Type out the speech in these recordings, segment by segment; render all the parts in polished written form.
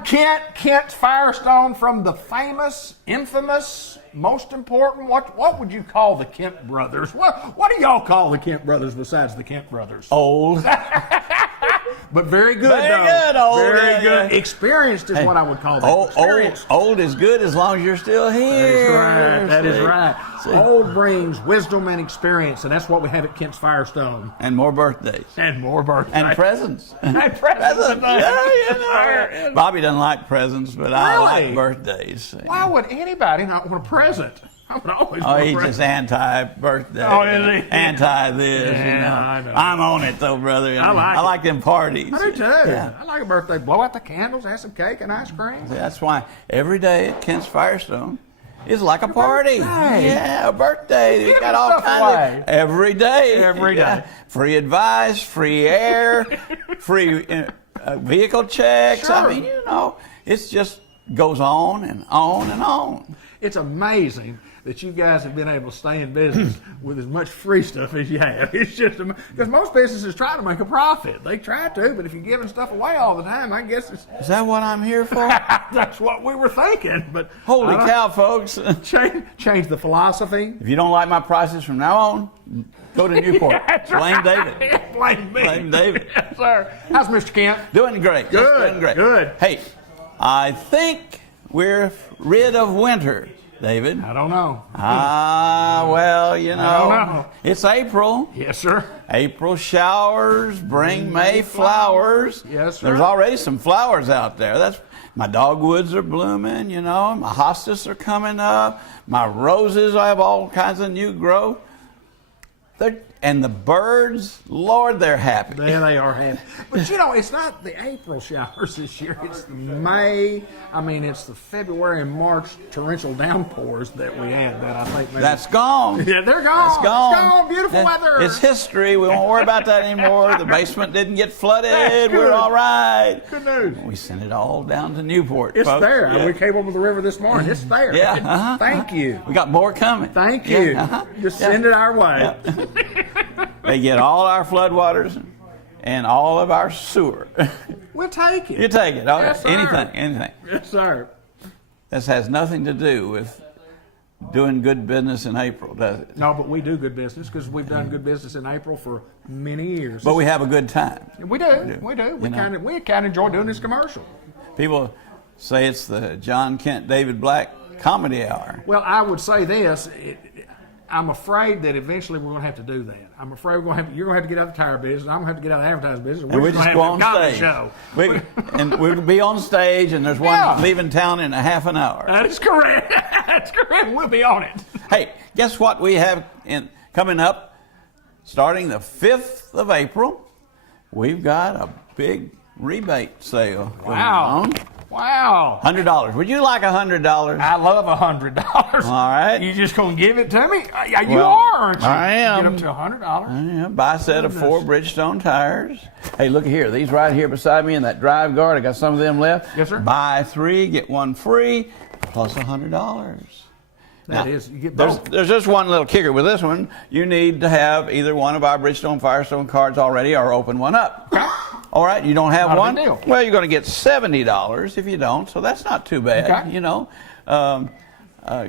I'm Kent Firestone from the famous, infamous, most important. What would you call the Kent brothers? What do y'all call the Kent brothers besides the Kent brothers? Old. But very good, Very though. good, old. Very good. Yeah. Experienced is what I would call them. Old is good as long as you're still here. That is right. Old brings wisdom and experience, and that's what we have at Kent's Firestone. And more birthdays. And more birthdays. And presents. And presents. Yeah. Bobby doesn't like presents, but I like birthdays. Why would anybody not want a present? I would always Oh, want a he's present. just anti-birthday. Oh, is he? Anti-this. Yeah, I know. I'm on it, though, brother. I like them parties. I do too. Yeah. I like a birthday. Blow out the candles, have some cake and ice cream. That's why every day at Kent's Firestone is like a party. Birthday. Yeah, a birthday. We Give got me all stuff kinds away. of every day. Every day. Free advice, free air, free vehicle checks. Sure. I mean, it just goes on and on and on. It's amazing that you guys have been able to stay in business with as much free stuff as you have. It's just because most businesses try to make a profit. They try to, but if you're giving stuff away all the time, I guess it's Is that what I'm here for? that's what we were thinking. But Holy cow, folks. change the philosophy. If you don't like my prices from now on, go to Newport. Blame David. Blame me. Blame David. Yes, sir. How's Mr. Kent? Doing great. Just Good, doing great. good. Hey, I think we're rid of winter, David. I don't know. Well, don't know. It's April. Yes, sir. April showers bring May flowers. Yes, sir. There's already some flowers out there. My dogwoods are blooming, My hostas are coming up. My roses, I have all kinds of new growth. And the birds, Lord, they're happy. There they are happy. But it's not the April showers this year. It's the May. It's the February and March torrential downpours that we had that I think maybe. That's gone. Yeah, they're gone. It's gone. It's gone. Beautiful weather. It's history. We won't worry about that anymore. The basement didn't get flooded. That's We're good. all right. Good news. We sent it all down to Newport, It's folks. there. Yeah. We came over the river this morning. It's there. Yeah. Thank you. We got more coming. Thank you. Just send it our way. They get all our floodwaters and all of our sewer. We'll take it. You take it. Okay. Yes, sir. Anything. Yes, sir. This has nothing to do with doing good business in April, does it? No, but we do good business because we've done good business in April for many years. But we have a good time. We do. We kind of enjoy doing this commercial. People say it's the John Kent David Black Comedy Hour. Well, I would say this. I'm afraid that eventually we're going to have to do that. I'm afraid you're going to have to get out of the tire business. I'm going to have to get out of the advertising business. And we just go on stage. Show. And we'll be on stage, and there's one leaving town in a half an hour. That is correct. That's correct. We'll be on it. Hey, guess what we have coming up? Starting the 5th of April, we've got a big rebate sale going on. Wow. $100. Would you like $100? I love $100. All right. You just going to give it to me? Yeah, you are, aren't you? I am. Get up to $100. Yeah, buy a set of 4 Bridgestone tires. Hey, look here. These right here beside me in that drive guard. I got some of them left. Yes, sir. Buy 3, get 1 free, plus $100. That Now, is, you get both. there's just one little kicker with this one. You need to have either one of our Bridgestone Firestone cards already or open one up. Okay. All right, you don't have Not a one? big deal. Well, you're going to get $70 if you don't, so that's not too bad. Okay.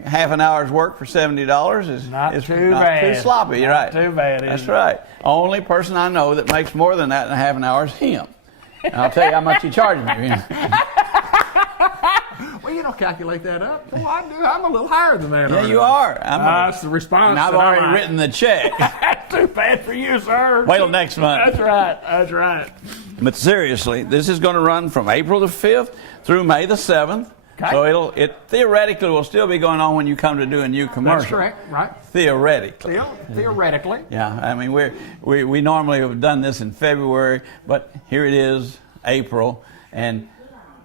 Half an hour's work for $70 is Not is too not bad. too sloppy. You're Not right. too bad, That's is it? right. Only person I know that makes more than that in a half an hour is him. And I'll tell you how much he charges me. Well, you don't calculate that up. Well, I do. I'm a little higher than that. Yeah, you are. That's the response. And I've that I already like. written the check. That's too bad for you, sir. Wait till next month. That's right. That's right. But seriously, this is going to run from April the 5th through May the 7th. Okay. So it theoretically will still be going on when you come to do a new commercial. That's correct. Right. Theoretically. Theoretically. Yeah, I mean we normally have done this in February, but here it is, April, and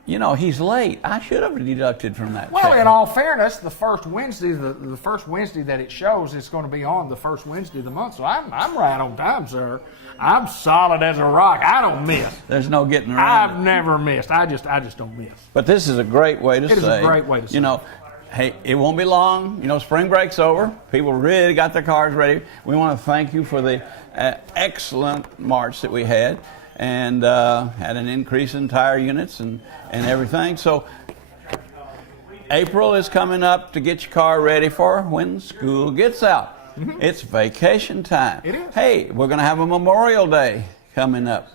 he's late. I should have deducted from that. Well, check. in all fairness, the first Wednesday, the first Wednesday that it shows, it's going to be on the first Wednesday of the month. So I'm right on time, sir. I'm solid as a rock. I don't miss. There's no getting around I've it. never missed. I just don't miss. But this is a great way to say. It is a great way to say. Hey, it won't be long. Spring break's over. People really got their cars ready. We want to thank you for the excellent March that we had. and had an increase in tire units and everything. So April is coming up to get your car ready for when school gets out. It's vacation time. It is. Hey, we're going to have a Memorial Day coming up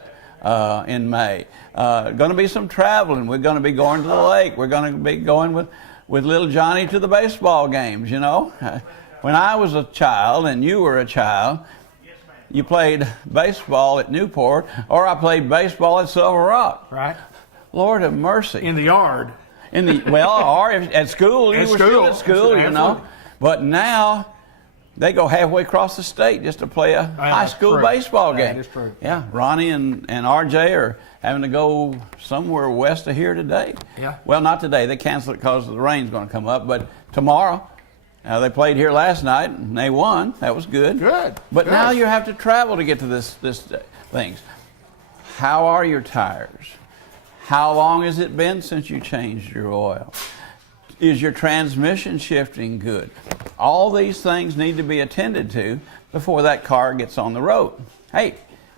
in May. Going to be some traveling. We're going to be going to the lake. We're going to be going with little Johnny to the baseball games, you know. When I was a child and you were a child, you played baseball at Newport, or I played baseball at Silver Rock. Right. Lord have mercy. In the yard. Or at school, you were still at school, you know. But now they go halfway across the state just to play a high school baseball game. That is true. Yeah, Ronnie and RJ are having to go somewhere west of here today. Yeah. Well, not today. They canceled it because the rain's going to come up. But tomorrow, they played here last night and they won. That was good. Good. But Good. now you have to travel to get to this things. How are your tires? How long has it been since you changed your oil? Is your transmission shifting good? All these things need to be attended to before that car gets on the road. Hey,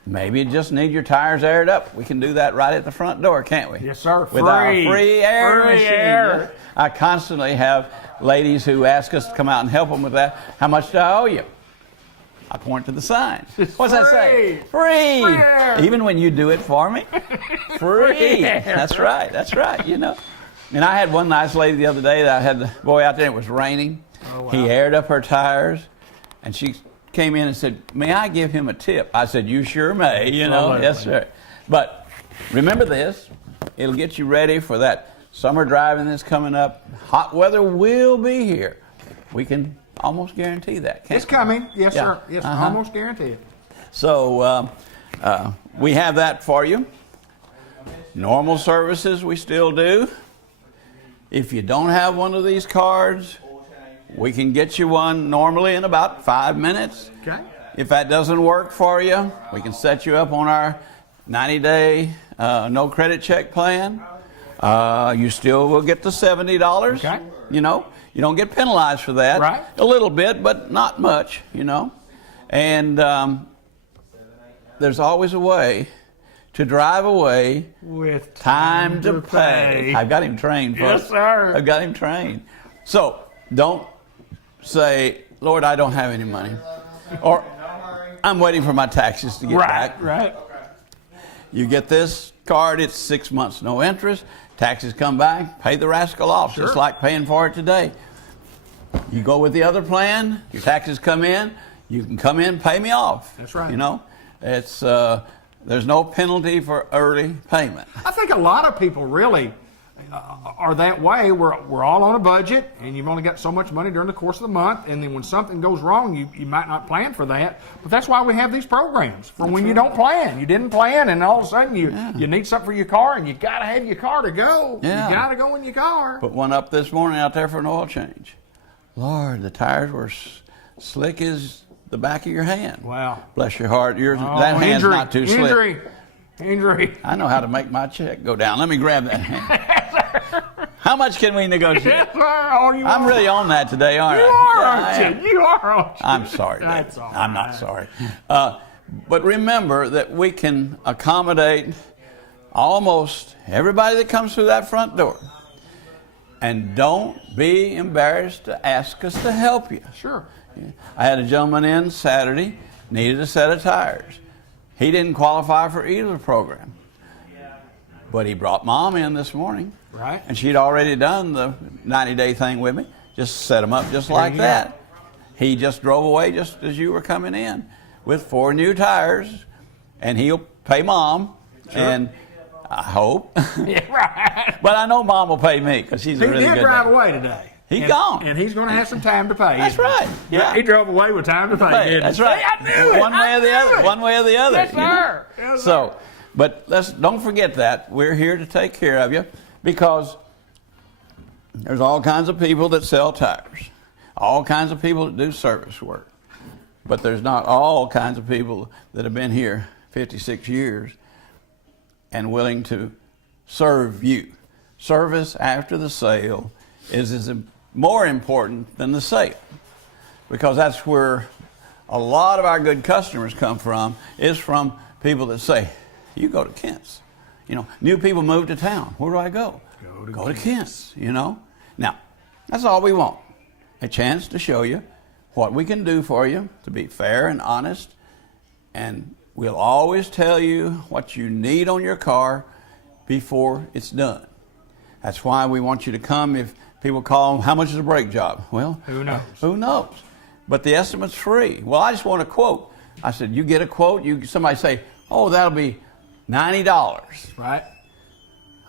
maybe you just need your tires aired up. We can do that right at the front door, can't we? Yes, sir. With our free air Free machine. air. I constantly have ladies who ask us to come out and help them with that. How much do I owe you? I point to the sign. What's that say? Free. Free air. Even when you do it for me? Free. That's right, you know. And I had one nice lady the other day that I had the boy out there, it was raining. Oh, wow. He aired up her tires, and she came in and said, may I give him a tip? I said, you sure may, you know. Absolutely. Yes, sir. But remember this, it'll get you ready for that summer driving that's coming up. Hot weather will be here. We can almost guarantee that, can't It's coming. Yes, Yeah. sir. Yes, almost guaranteed. So we have that for you. Normal services we still do. If you don't have one of these cards, we can get you one normally in about 5 minutes. Okay. If that doesn't work for you, we can set you up on our 90-day no credit check plan. You still will get the $70. Okay. You know, you don't get penalized for that. Right. A little bit, but not much, you know. And there's always a way to drive away With time to pay. I've got him trained, folks. Yes, sir. I've got him trained. So don't say, Lord, I don't have any money. Or I'm waiting for my taxes to get back. Right. You get this card, it's 6 months, no interest. Taxes come back, pay the rascal off, Sure. just like paying for it today. You go with the other plan, your taxes come in, you can come in, pay me off. That's right. You know, it's there's no penalty for early payment. I think a lot of people really are that way. We're all on a budget, and you've only got so much money during the course of the month, and then when something goes wrong, you might not plan for that. But that's why we have these programs for when you don't plan. You didn't plan, and all of a sudden you need something for your car, and you got to have your car to go. Yeah. You got to go in your car. Put one up this morning out there for an oil change. Lord, the tires were slick as the back of your hand. Wow. Bless your heart. That hand's not too slick. Injury. I know how to make my check go down. Let me grab that hand. How much can we negotiate? Yes, sir. Oh, you I'm are. really on that today, aren't You I? are, Yeah, I aren't am. you? You are, aren't you? I'm sorry, David. That's all I'm not right. sorry. But remember that we can accommodate almost everybody that comes through that front door. And don't be embarrassed to ask us to help you. Sure. I had a gentleman in Saturday, needed a set of tires. He didn't qualify for either program. But he brought Mom in this morning. Right. And she'd already done the 90-day thing with me. Just set them up just like you go. that. He just drove away just as you were coming in with 4 new tires. And he'll pay Mom. Sure. And I hope. Yeah, right. But I know Mom will pay me because she's He a really did good drive lady. away today. He's gone. And he's going to have some time to pay. That's right. Yeah. He drove away with time to pay. Right, didn't that's he? right. I knew it. One way or the other. One way or the other. Yes, you know? sir. Yes, So, but don't forget that. We're here to take care of you because there's all kinds of people that sell tires, all kinds of people that do service work. But there's not all kinds of people that have been here 56 years and willing to serve you. Service after the sale is more important than the sale, because that's where a lot of our good customers come from, is from people that say, you go to Kent's. You know, new people move to town. Where do I go? Go to Kent's, you know. Now, that's all we want. A chance to show you what we can do for you, to be fair and honest. And we'll always tell you what you need on your car before it's done. That's why we want you to come. If people call, how much is a brake job? Well, Who knows? Who knows? But the estimate's free. Well, I just want a quote. I said, you get a quote. Somebody say, oh, that'll be $90. Right.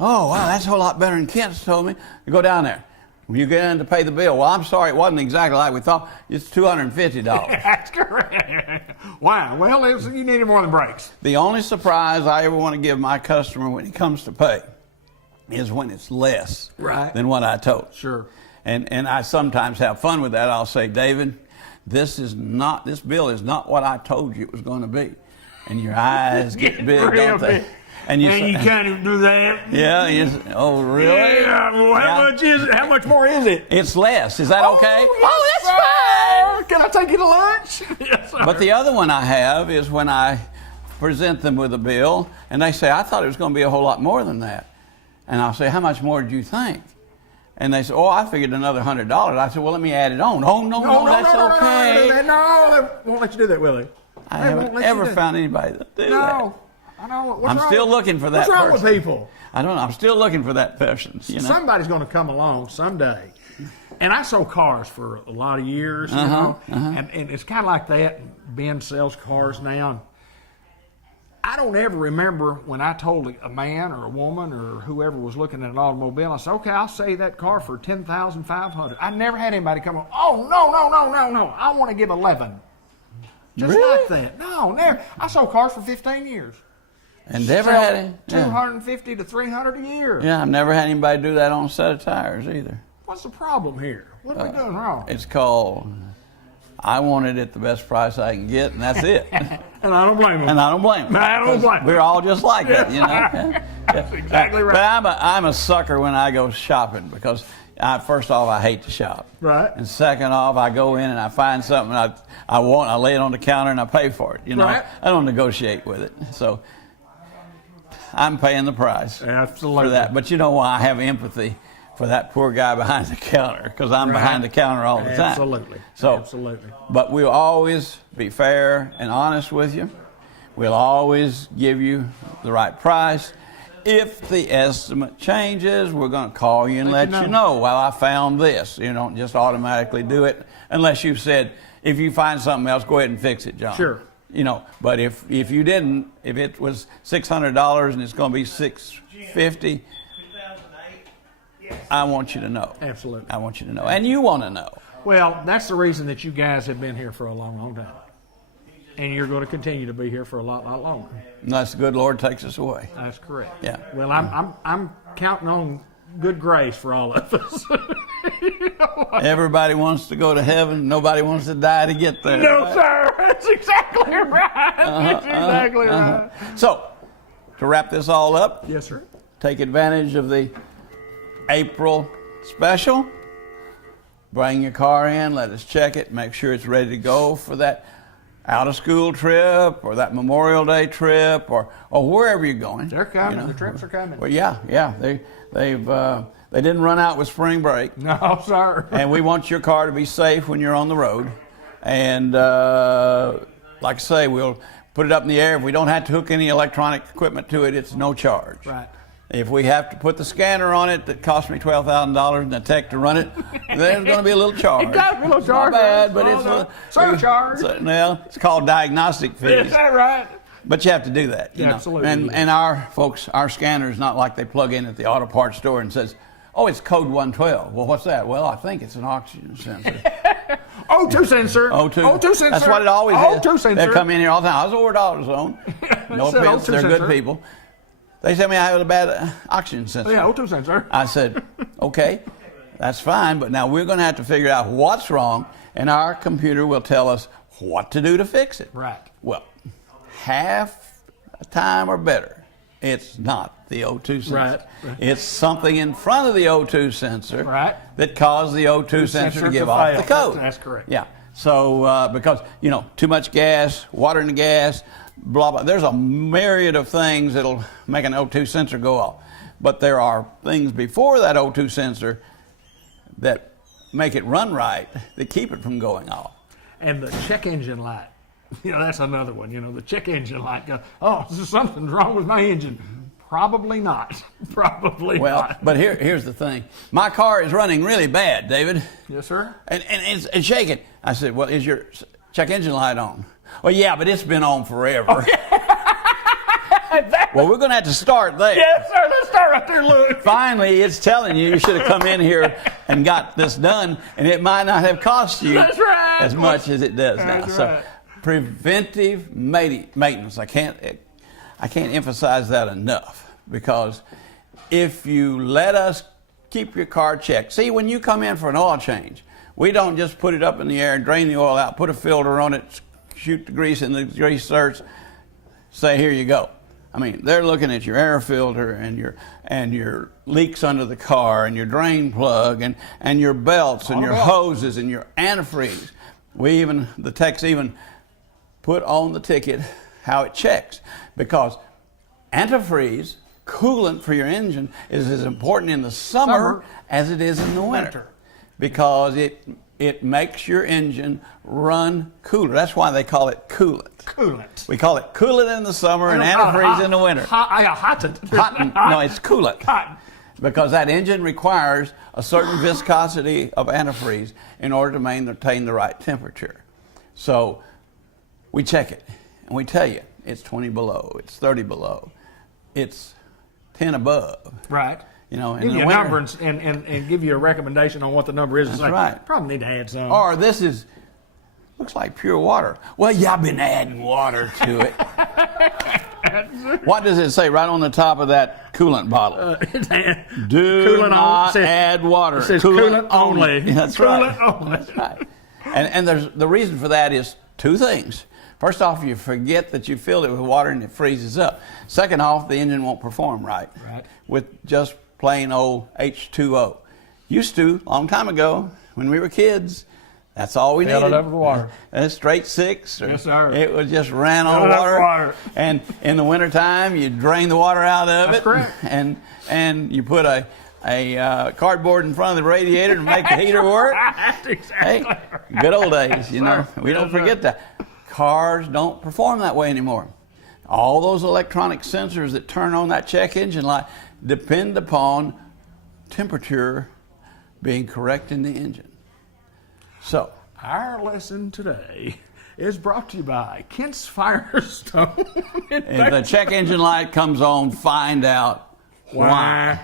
Oh, wow, that's a whole lot better than Kent's told me. You go down there. When you get in to pay the bill, well, I'm sorry, it wasn't exactly like we thought. It's $250. That's correct. Wow. Well, you needed more than brakes. The only surprise I ever want to give my customer when he comes to pay is when it's less than what I told. Sure. And I sometimes have fun with that. I'll say, David, this bill is not what I told you it was going to be. And your eyes get big, don't they? And you kind of do that. Yeah. Oh, really? Yeah. Well, how much is it? How much more is it? It's less. Is that okay? Yes, That's fine. Can I take you to lunch? Yes, sir. But the other one I have is when I present them with a bill, and they say, I thought it was going to be a whole lot more than that. And I'll say, how much more did you think? And they say, oh, I figured another $100. I said, well, let me add it on. Oh, no, that's okay. No, they won't let you do that, will they? I haven't ever found anybody that do that. No. I know. I'm still looking for that person. What's wrong with people? I don't know. I'm still looking for that person. You know? Somebody's going to come along someday. And I sold cars for a lot of years, you know, and it's kind of like that. Ben sells cars now. I don't ever remember when I told a man or a woman or whoever was looking at an automobile, I said, okay, I'll sell that car for $10,500. I never had anybody come on, oh, no, I want to give 11. Just really? like that. No, never. I sold cars for 15 years. And never had any? $250 to $300 a year. Yeah, I've never had anybody do that on a set of tires either. What's the problem here? What are we doing wrong? It's called, I want it at the best price I can get, and that's it. And I don't blame them. And I don't blame them. I don't blame them. We're all just like that, you know. That's exactly right. But I'm a sucker when I go shopping because first off, I hate to shop. Right. And second off, I go in and I find something I want, I lay it on the counter and I pay for it. You know, right. I don't negotiate with it. So I'm paying the price. Absolutely. For that. But you know why I have empathy for that poor guy behind the counter, because I'm behind the counter all the time. Absolutely. So, absolutely. But we'll always be fair and honest with you. We'll always give you the right price. If the estimate changes, we're going to call you and let you know. Well, I found this. You don't just automatically do it unless you've said, if you find something else, go ahead and fix it, John. Sure. You know, but if you didn't, if it was $600 and it's going to be $650, I want you to know. Absolutely. I want you to know. And you want to know. Well, that's the reason that you guys have been here for a long, long time. And you're going to continue to be here for a lot, lot longer. Unless the good Lord takes us away. That's correct. Yeah. Well, I'm counting on good grace for all of us. Everybody wants to go to heaven. Nobody wants to die to get there. No, right? sir. That's exactly right. That's exactly right. So, to wrap this all up. Yes, sir. Take advantage of the April special. Bring your car in. Let us check it. Make sure it's ready to go for that out-of-school trip or that Memorial Day trip or wherever you're going. They're coming. You know? The trips are coming. Well, yeah. They didn't run out with spring break. No, sir. And we want your car to be safe when you're on the road. And like I say, we'll put it up in the air. If we don't have to hook any electronic equipment to it, it's no charge. Right. If we have to put the scanner on it that cost me $12,000 and the tech to run it, there's going to be a little charge. It does be a little charge. Not bad, but it's a surcharge. It's called diagnostic fees. Is that right? But you have to do that. You know? Absolutely. And our folks, our scanner is not like they plug in at the auto parts store and says, oh, it's code 112. Well, what's that? Well, I think it's an oxygen sensor. O2 sensor. O2 sensor. That's what it always is. O2 sensor. They come in here all the time. I was over at AutoZone. No offense, they're good people. They tell me I have a bad oxygen sensor. Yeah, O2 sensor. I said, okay, that's fine, but now we're going to have to figure out what's wrong, and our computer will tell us what to do to fix it. Right. Well, half a time or better, it's not the O2 sensor. Right. It's something in front of the O2 sensor that caused the O2 sensor to give off the code. That's correct. Yeah. So because, too much gas, water in the gas, blah, blah. There's a myriad of things that'll make an O2 sensor go off. But there are things before that O2 sensor that make it run right that keep it from going off. And the check engine light, that's another one. The check engine light goes, oh, something's wrong with my engine. Probably not. Probably not. But here's the thing. My car is running really bad, David. Yes, sir. And it's shaking. I said, well, is your check engine light on? Well, yeah, but it's been on forever. Okay. Well, we're going to have to start there. Yes, sir. Let's start right there, Luke. Finally, it's telling you should have come in here and got this done, and it might not have cost you as much as it does now. So, preventive maintenance. I can't emphasize that enough, because if you let us keep your car checked. See, when you come in for an oil change, we don't just put it up in the air and drain the oil out, put a filter on it, shoot the grease in the grease certs, say, here you go. I mean, they're looking at your air filter and your leaks under the car and your drain plug and your belts and your hoses and your antifreeze. The techs even put on the ticket how it checks, because antifreeze, coolant for your engine, is as important in the summer as it is in the winter, because it makes your engine run cooler. That's why they call it coolant. Coolant. We call it coolant in the summer and antifreeze in the winter. No, it's coolant. Cotton. Because that engine requires a certain viscosity of antifreeze in order to maintain the right temperature. So we check it and we tell you it's 20 below, it's 30 below, it's 10 above. Right. In give the you a winter, number and give you a recommendation on what the number is. That's like, right. Probably need to add some. Or this looks like pure water. Well, yeah, I've been adding water to it. What does it say right on the top of that coolant bottle? Do not add water. It says coolant only. That's right. Coolant only. That's right. And the reason for that is two things. First off, you forget that you filled it with water and it freezes up. Second off, the engine won't perform right with just plain old H2O. Used to, a long time ago, when we were kids, that's all we needed. Fill it up with water. A straight six. Yes, sir. It would just ran on water. And in the wintertime, you drain the water out of it. That's correct. And you put a cardboard in front of the radiator to make the heater work. Exactly. Hey, good old days, We don't forget that. Cars don't perform that way anymore. All those electronic sensors that turn on that check engine light depend upon temperature being correct in the engine. So, our lesson today is brought to you by Kent's Firestone. If the check engine light comes on, find out why.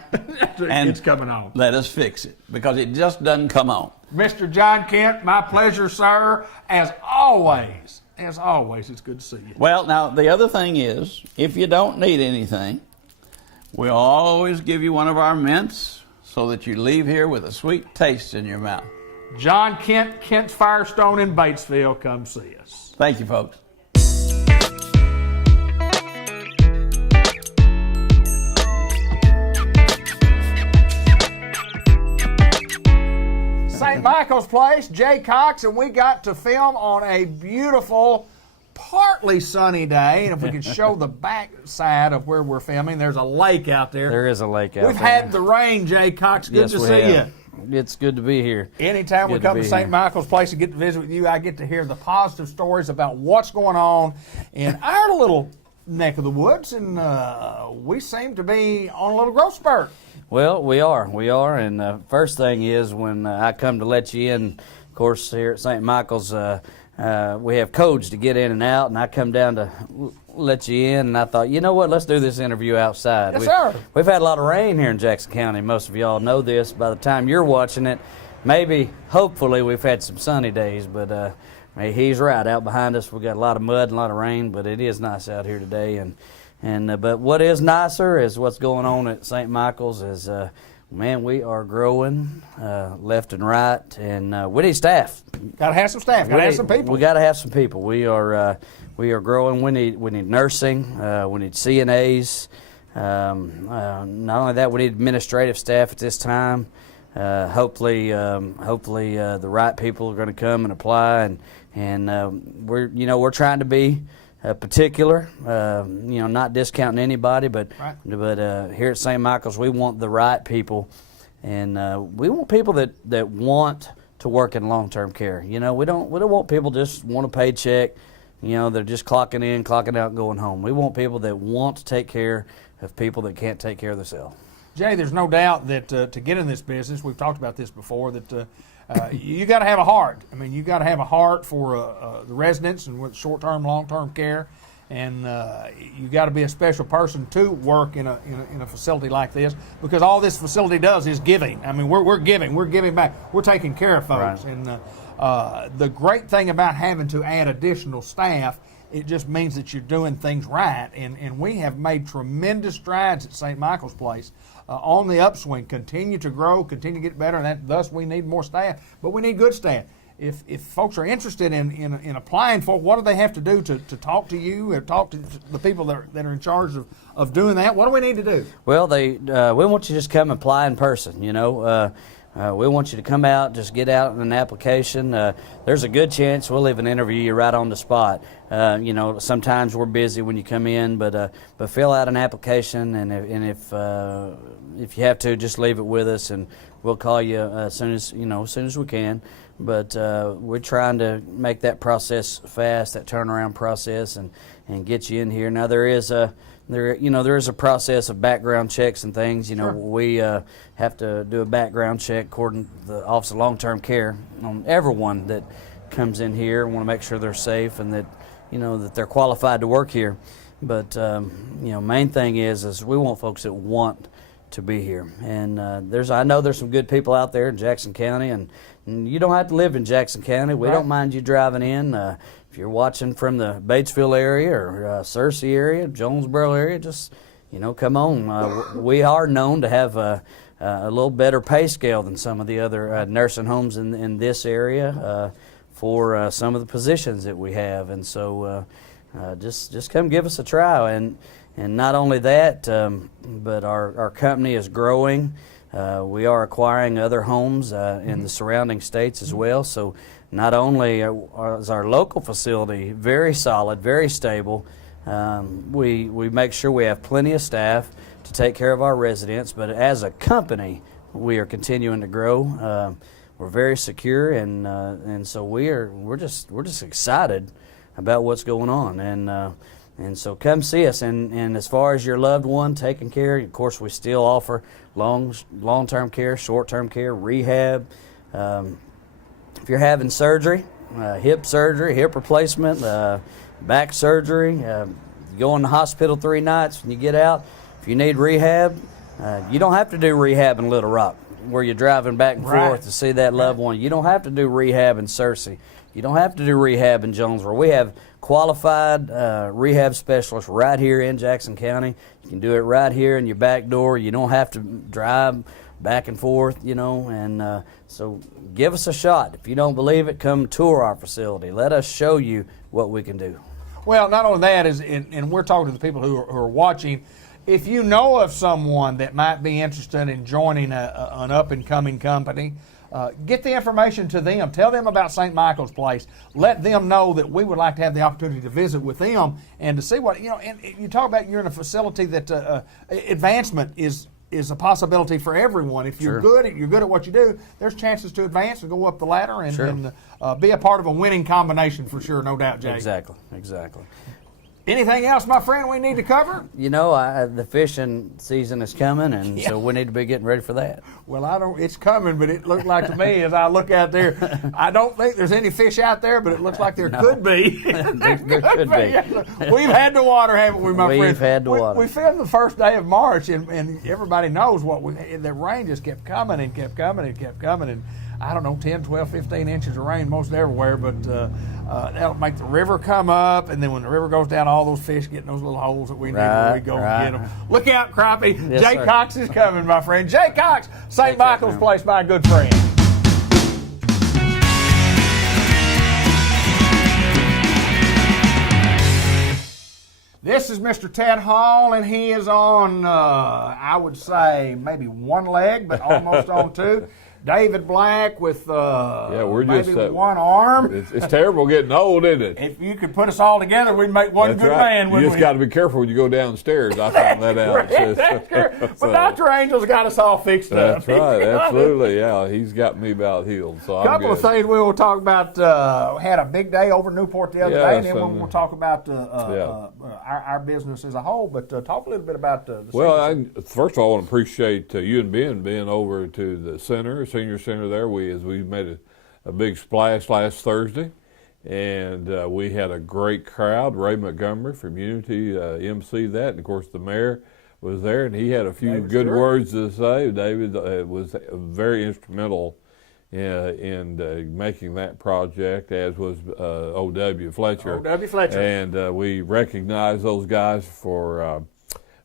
And it's coming on. Let us fix it, because it just doesn't come on. Mr. John Kent, my pleasure, sir. As always, it's good to see you. Well, now, the other thing is, if you don't need anything, we'll always give you one of our mints so that you leave here with a sweet taste in your mouth. John Kent, Kent's Firestone in Batesville. Come see us. Thank you, folks. St. Michael's Place, Jay Cox, and we got to film on a beautiful, partly sunny day. And if we could show the back side of where we're filming, there's a lake out there. There is a lake out there. We've had the rain, Jay Cox. Good to see you. It's good to be here. Anytime we come to St. Michael's Place and get to visit with you, I get to hear the positive stories about what's going on in our little neck of the woods, and we seem to be on a little growth spurt. Well, we are, and the first thing is when I come to let you in, of course, here at St. Michael's, we have codes to get in and out, and I come down to let you in, and I thought, you know what, let's do this interview outside. Yes, sir. We've had a lot of rain here in Jackson County. Most of y'all know this. By the time you're watching it, hopefully, we've had some sunny days, but he's right. Out behind us, we've got a lot of mud and a lot of rain, but it is nice out here today. But what is nicer is what's going on at St. Michael's is, man, we are growing left and right, and we need staff. Got to have some staff. Got to have some people. We got to have some people. We are growing. We need nursing. We need CNAs. Not only that, we need administrative staff at this time. Hopefully, the right people are going to come and apply, and we're trying to be particular. Not discounting anybody, but Right. Here at St. Michael's, we want the right people, and we want people that want to work in long-term care. We don't want people just want a paycheck. They're just clocking in, clocking out, going home. We want people that want to take care of people that can't take care of themselves. Jay, there's no doubt that to get in this business, we've talked about this before, that you got to have a heart. I mean, you got to have a heart for the residents and with short-term, long-term care, and you got to be a special person to work in a facility like this, because all this facility does is giving. I mean, we're giving back, we're taking care of folks, Right. and the great thing about having to add additional staff, it just means that you're doing things right, and we have made tremendous strides at St. Michael's Place on the upswing. Continue to grow, continue to get better, and thus we need more staff, but we need good staff. If folks are interested in applying for, what do they have to do to talk to you or talk to the people that are in charge of doing that? What do we need to do? Well, we want you to just come apply in person. We want you to come out, just get out in an application. There's a good chance we'll even interview you right on the spot. Sometimes we're busy when you come in, but fill out an application, and if you have to, just leave it with us, and we'll call you as soon as we can. But we're trying to make that process fast, that turnaround process, and get you in here. Now there is a process of background checks and things. Sure. We have to do a background check according to the Office of Long-Term Care on everyone that comes in here. We want to make sure they're safe and that that they're qualified to work here. But main thing is we want folks that want to be here. And I know there's some good people out there in Jackson County, and you don't have to live in Jackson County. We Right. don't mind you driving in. If you're watching from the Batesville area or Searcy area, Jonesboro area, just come on. We are known to have a little better pay scale than some of the other nursing homes in this area for some of the positions that we have, and so just come give us a try. And not only that, but our company is growing. We are acquiring other homes in the surrounding states as well. So not only is our local facility very solid, very stable, we make sure we have plenty of staff to take care of our residents. But as a company, we are continuing to grow. We're very secure, and so we're just excited about what's going on. And so come see us. And as far as your loved one taken care, of course, we still offer long-term care, short-term care, rehab. If you're having surgery, hip replacement, back surgery, you go in the hospital 3 nights, when you get out, if you need rehab, you don't have to do rehab in Little Rock, where you're driving back and Right. forth to see that loved one. You don't have to do rehab in Searcy. You don't have to do rehab in Jonesboro. We have qualified rehab specialists right here in Jackson County. You can do it right here in your back door. You don't have to drive back and forth, and so give us a shot. If you don't believe it, come tour our facility. Let us show you what we can do. Well, not only that, and we're talking to the people who are watching, if you know of someone that might be interested in joining an up-and-coming company, get the information to them. Tell them about St. Michael's Place. Let them know that we would like to have the opportunity to visit with them and to see what, and you talk about you're in a facility that advancement is a possibility for everyone. If you're Sure. good at what you do, there's chances to advance and go up the ladder and, Sure. and be a part of a winning combination for sure, no doubt, Jay. Exactly. Anything else, my friend, we need to cover? The fishing season is coming, and so we need to be getting ready for that. Well, it's coming, but it looked like to me as I look out there, I don't think there's any fish out there, but it looks like there could be. There could be. We've had the water, haven't we, my friend? We've had the water. We filmed the first day of March, and everybody knows the rain just kept coming and kept coming and kept coming, and I don't know, 10, 12, 15 inches of rain most everywhere, but that'll make the river come up, and then when the river goes down, all those fish get in those little holes that we need when we go and get them. Look out, crappie. Yes, Jay sir. Cox is coming, my friend. Jay Cox, St. Michael's Place, my good friend. This is Mr. Ted Hall, and he is on, I would say, maybe one leg, but almost on two. David Black with we're maybe just one arm. It's terrible getting old, isn't it? If you could put us all together, we'd make one That's good right. man. You just got to be careful when you go downstairs. I found that out. But Dr. Angel's got us all fixed up. That's right, absolutely. Yeah, he's got me about healed. So A couple of things we will talk about. Had a big day over in Newport the other day, and then we'll talk about our business as a whole. But talk a little bit about the first of all, I want to appreciate you and Ben being over to the senior center there. We made a big splash last Thursday, and we had a great crowd. Ray Montgomery from Unity emceed that, and of course the mayor was there, and he had a few good words to say. David was very instrumental in making that project, as was O.W. Fletcher. O.W. Fletcher. And we recognize those guys for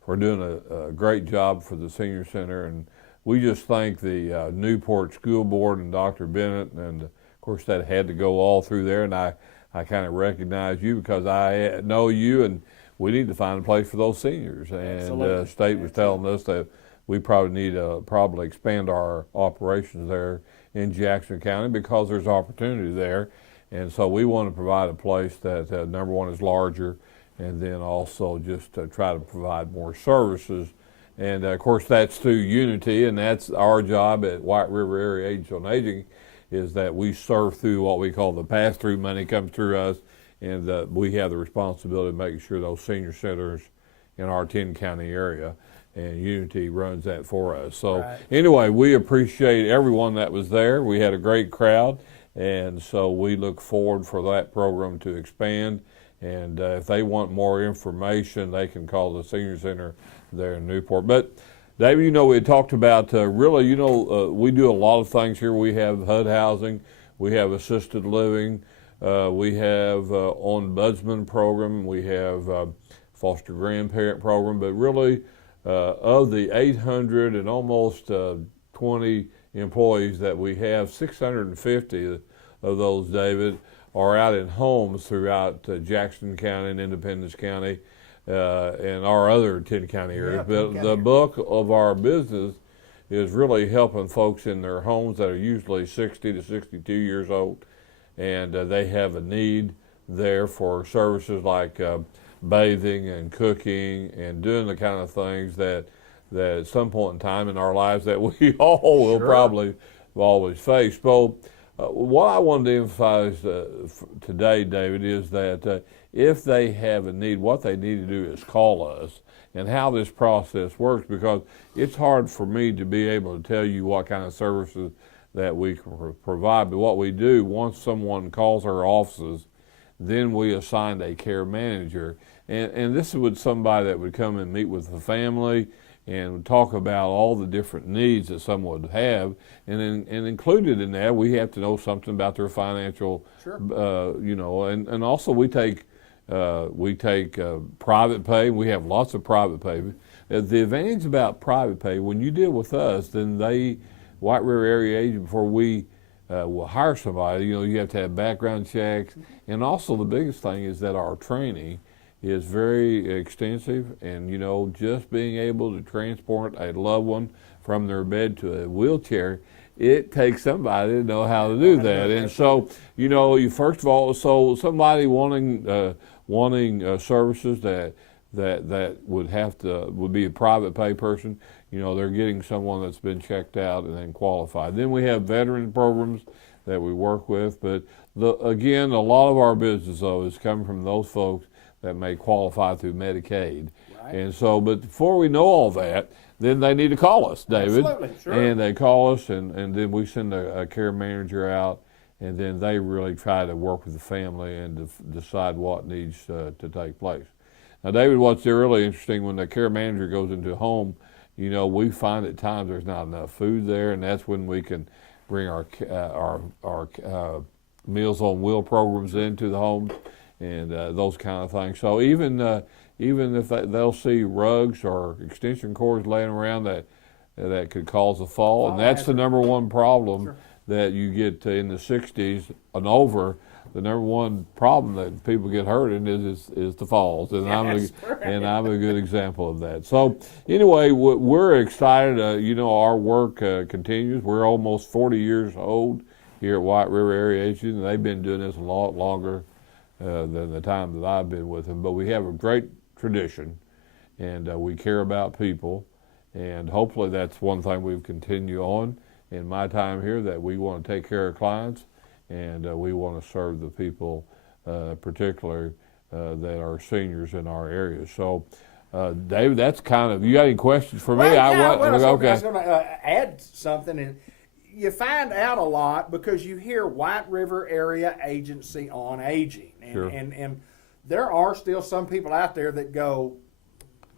doing a great job for the senior center, and we just thank the Newport School Board and Dr. Bennett, and of course that had to go all through there, and I kind of recognize you because I know you, and we need to find a place for those seniors. And the state was telling us that we probably need to expand our operations there in Jackson County because there's opportunity there. And so we want to provide a place that, number one, is larger, and then also just try to provide more services. And of course that's through Unity, and that's our job at White River Area Agency on Aging, is that we serve through what we call the pass-through money comes through us, and we have the responsibility of making sure those senior centers in our 10-county area, and Unity runs that for us. So anyway, we appreciate everyone that was there. We had a great crowd, and so we look forward for that program to expand. And if they want more information, they can call the senior center there in Newport. But David, we had talked about we do a lot of things here. We have HUD housing, we have assisted living, we have ombudsman program, we have foster grandparent program. But really, of the 800 and almost 20 employees that we have, 650 of those, David, are out in homes throughout Jackson County and Independence County and our other 10-county areas. But the bulk of our business is really helping folks in their homes that are usually 60 to 62 years old, and they have a need there for services like bathing and cooking and doing the kind of things that at some point in time in our lives that we all will probably always face. So what I wanted to emphasize today, David, is that if they have a need, what they need to do is call us, and how this process works, because it's hard for me to be able to tell you what kind of services that we can provide. But what we do, once someone calls our offices, then we assign a care manager. And this is somebody that would come and meet with the family and talk about all the different needs that someone would have, and included in that, we have to know something about their financial, and also we take private pay. We have lots of private pay. The advantage about private pay, when you deal with us, then White River Area Agent, before we will hire somebody, you have to have background checks, and also the biggest thing is that our training is very extensive, and just being able to transport a loved one from their bed to a wheelchair, it takes somebody to know how to do that. And so, you first of all, so somebody wanting services that would be a private pay person, they're getting someone that's been checked out and then qualified. Then we have veteran programs that we work with, but again, a lot of our business though is coming from those folks that may qualify through Medicaid. And so, but before we know all that, then they need to call us, David. Absolutely, sure. And they call us, and then we send a care manager out, and then they really try to work with the family and decide what needs to take place. Now, David, what's really interesting, when the care manager goes into a home, we find at times there's not enough food there, and that's when we can bring our Meals on Wheel programs into the home, and those kind of things. So even if they'll see rugs or extension cords laying around that could cause a fall, and that's the number one problem that you get in the 60s and over. the number one problem that people get hurt in is the falls, and I'm a good example of that. So anyway, we're excited. Our work continues. We're almost 40 years old here at White River Area Agency, and they've been doing this a lot longer than the time that I've been with them. But we have a great tradition, and we care about people, and hopefully that's one thing we've continued on in my time here, that we want to take care of clients, and we want to serve the people, particularly that are seniors in our area. So, David, that's kind of, you got any questions for me? Okay. I was Okay. going to add something, and you find out a lot because you hear White River Area Agency on Aging, and, Sure. and there are still some people out there that go,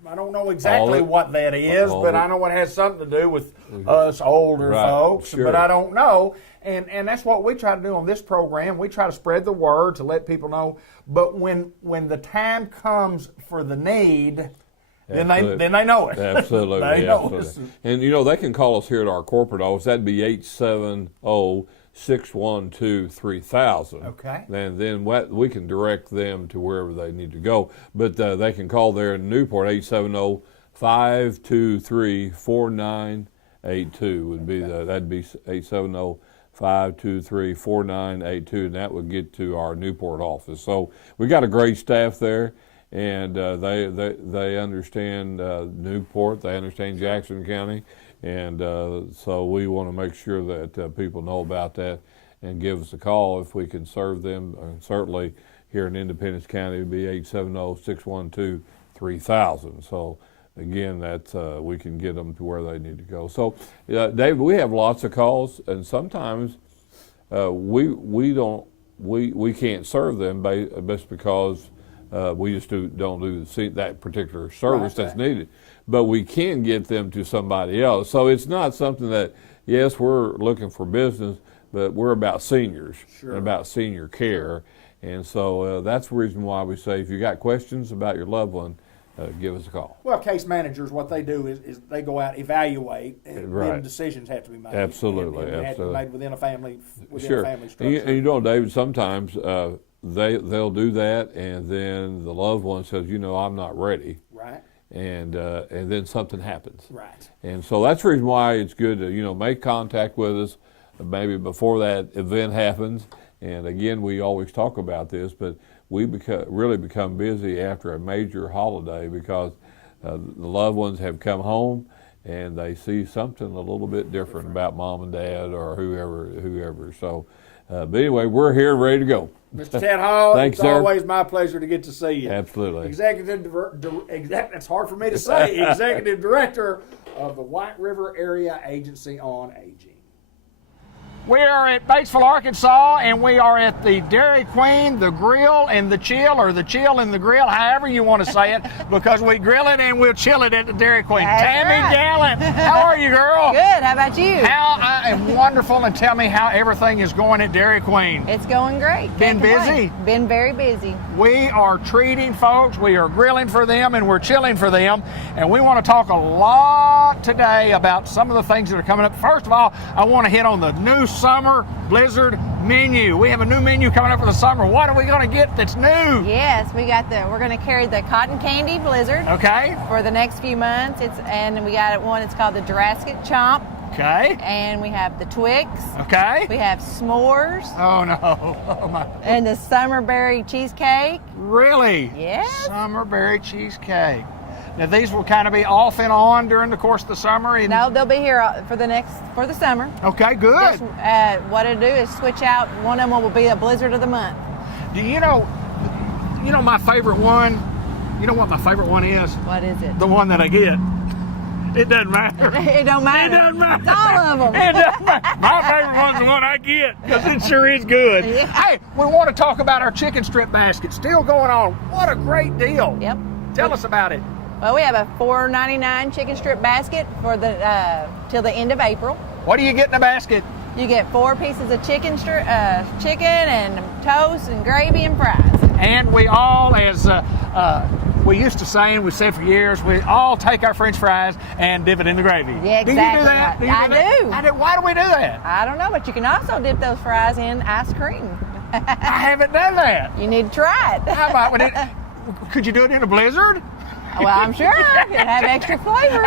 I don't know exactly what that is, but I know it has something to do with us older folks, sure. but I don't know. And that's what we try to do on this program. We try to spread the word to let people know. But when the time comes for the need, then they know it. Absolutely. They know it. And they can call us here at our corporate office. That'd be 870-612-3000. Okay. And then we can direct them to wherever they need to go. But they can call there in Newport, 870-523-4982 would be that'd be 870-523-4982, and that would get to our Newport office. So we got a great staff there, and they understand Newport, they understand Jackson County, and so we want to make sure that people know about that and give us a call if we can serve them. Certainly here in Independence County, it would be 870-612-3000. So again, that's we can get them to where they need to go. So, David, we have lots of calls, and sometimes we can't serve them just because we just don't do that particular service that's needed. But we can get them to somebody else. So it's not something that, yes, we're looking for business, but we're about seniors and about senior care. And so that's the reason why we say, if you got questions about your loved one, give us a call. Well, case managers, what they do is they go out, evaluate, and then decisions have to be made. Absolutely, and have to be made within a family, a family structure. And David, sometimes they'll do that, and then the loved one says, I'm not ready. Right. And then something happens. Right. And so that's the reason why it's good to make contact with us maybe before that event happens. And again, we always talk about this, but we really become busy after a major holiday because the loved ones have come home and they see something a little bit different about mom and dad or whoever. So, but anyway, we're here ready to go. Mr. Ted Hall, Thanks, it's sir. Always my pleasure to get to see you. Absolutely. That's hard for me to say. Executive Director of the White River Area Agency on Aging. We are at Batesville, Arkansas, and we are at the Dairy Queen, the Grill and the Chill, or the Chill and the Grill, however you want to say it, because we grill it and we'll chill it at the Dairy Queen. That's Tammy right. Gallant, how are you, girl? Good. How about you? I am wonderful, and tell me how everything is going at Dairy Queen. It's going great. Been Can't complain. busy? Been very busy. We are treating folks, we are grilling for them, and we're chilling for them. And we want to talk a lot today about some of the things that are coming up. First of all, I want to hit on the new summer Blizzard menu. We have a new menu coming up for the summer. What are we going to get that's new? Yes, we're going to carry the Cotton Candy Blizzard. Okay. For the next few months. And we got one, it's called the Jurassic Chomp. Okay. And we have the Twix. Okay. We have s'mores. Oh, no. Oh, my. And the Summerberry Cheesecake. Really? Yes. Summerberry cheesecake. Now, these will kind of be off and on during the course of the summer? No, they'll be here for the summer. Okay, good. Just, what it'll do is switch out. One of them will be a Blizzard of the month. Do you know my favorite one? You know what my favorite one is? What is it? The one that I get. It doesn't matter. It don't matter. It doesn't matter. It's all of them. It doesn't matter. My favorite one's the one I get because it sure is good. Yeah. Hey, we want to talk about our chicken strip basket. Still going on. What a great deal. Yep. Tell us about it. Well, we have a $4.99 chicken strip basket for the till the end of April. What do you get in the basket? You get 4 pieces of chicken and toast and gravy and fries. And we all, as we used to say, and we said for years, we all take our French fries and dip it in the gravy. Yeah, exactly. Do you do that? I do. Why do we do that? I don't know, but you can also dip those fries in ice cream. I haven't done that. You need to try it. How about when it? Could you do it in a blizzard? Well, I'm sure it'd have extra flavor.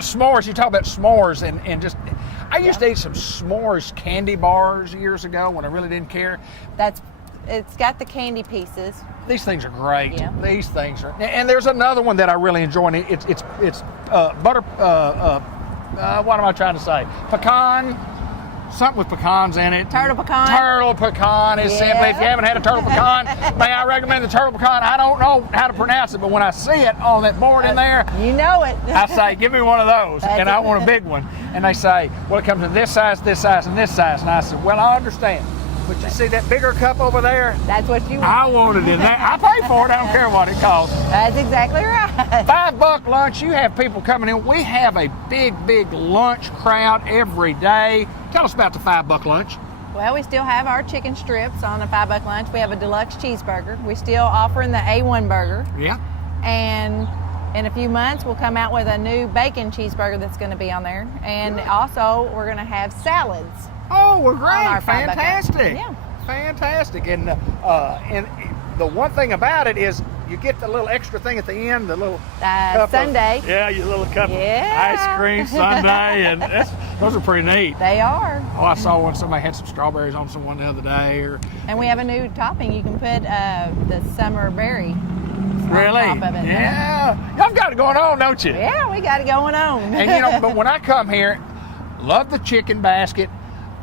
S'mores. You talk about s'mores and just. I used to eat some s'mores candy bars years ago when I really didn't care. It's got the candy pieces. These things are great. Yeah. These things are. And there's another one that I really enjoy. And it's butter. What am I trying to say? Pecan. Something with pecans in it. Turtle pecan. Turtle pecan is simply. If you haven't had a turtle pecan, may I recommend the turtle pecan? I don't know how to pronounce it, but when I see it on that board in there, You know it. I say, give me one of those, That's and I it. want a big one. And they say, well, it comes in this size, and this size. And I said, well, I understand. But you see that bigger cup over there? That's what you want. I want it in that. I pay for it. I don't care what it costs. That's exactly right. $5 lunch. You have people coming in. We have a big lunch crowd every day. Tell us about the $5 lunch. Well, we still have our chicken strips on the $5 lunch. We have a deluxe cheeseburger. We're still offering the A1 burger. Yeah. And in a few months, we'll come out with a new bacon cheeseburger that's going to be on there. And also, we're going to have salads. Oh, well, great. On our $5 Fantastic. Yeah. Fantastic. And the one thing about it is you get the little extra thing at the end, the little cup Sundae. Yeah, your little cup Yeah. of ice cream sundae. And those are pretty neat. They are. Oh, I saw one. Somebody had some strawberries on someone the other day. And we have a new topping. You can put the summer berry Really? on top of it. Yeah. Y'all got it going on, don't you? Yeah, we got it going on. And but when I come here, love the chicken basket.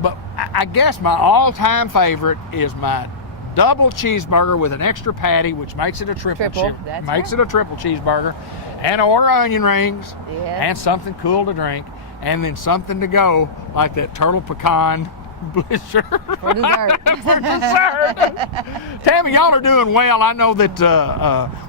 But I guess my all-time favorite is my double cheeseburger with an extra patty, which makes it a triple cheeseburger, and order onion rings, Yes. and something cool to drink, and then something to go like that turtle pecan blizzard For dessert. for dessert. Tammy, y'all are doing well. I know that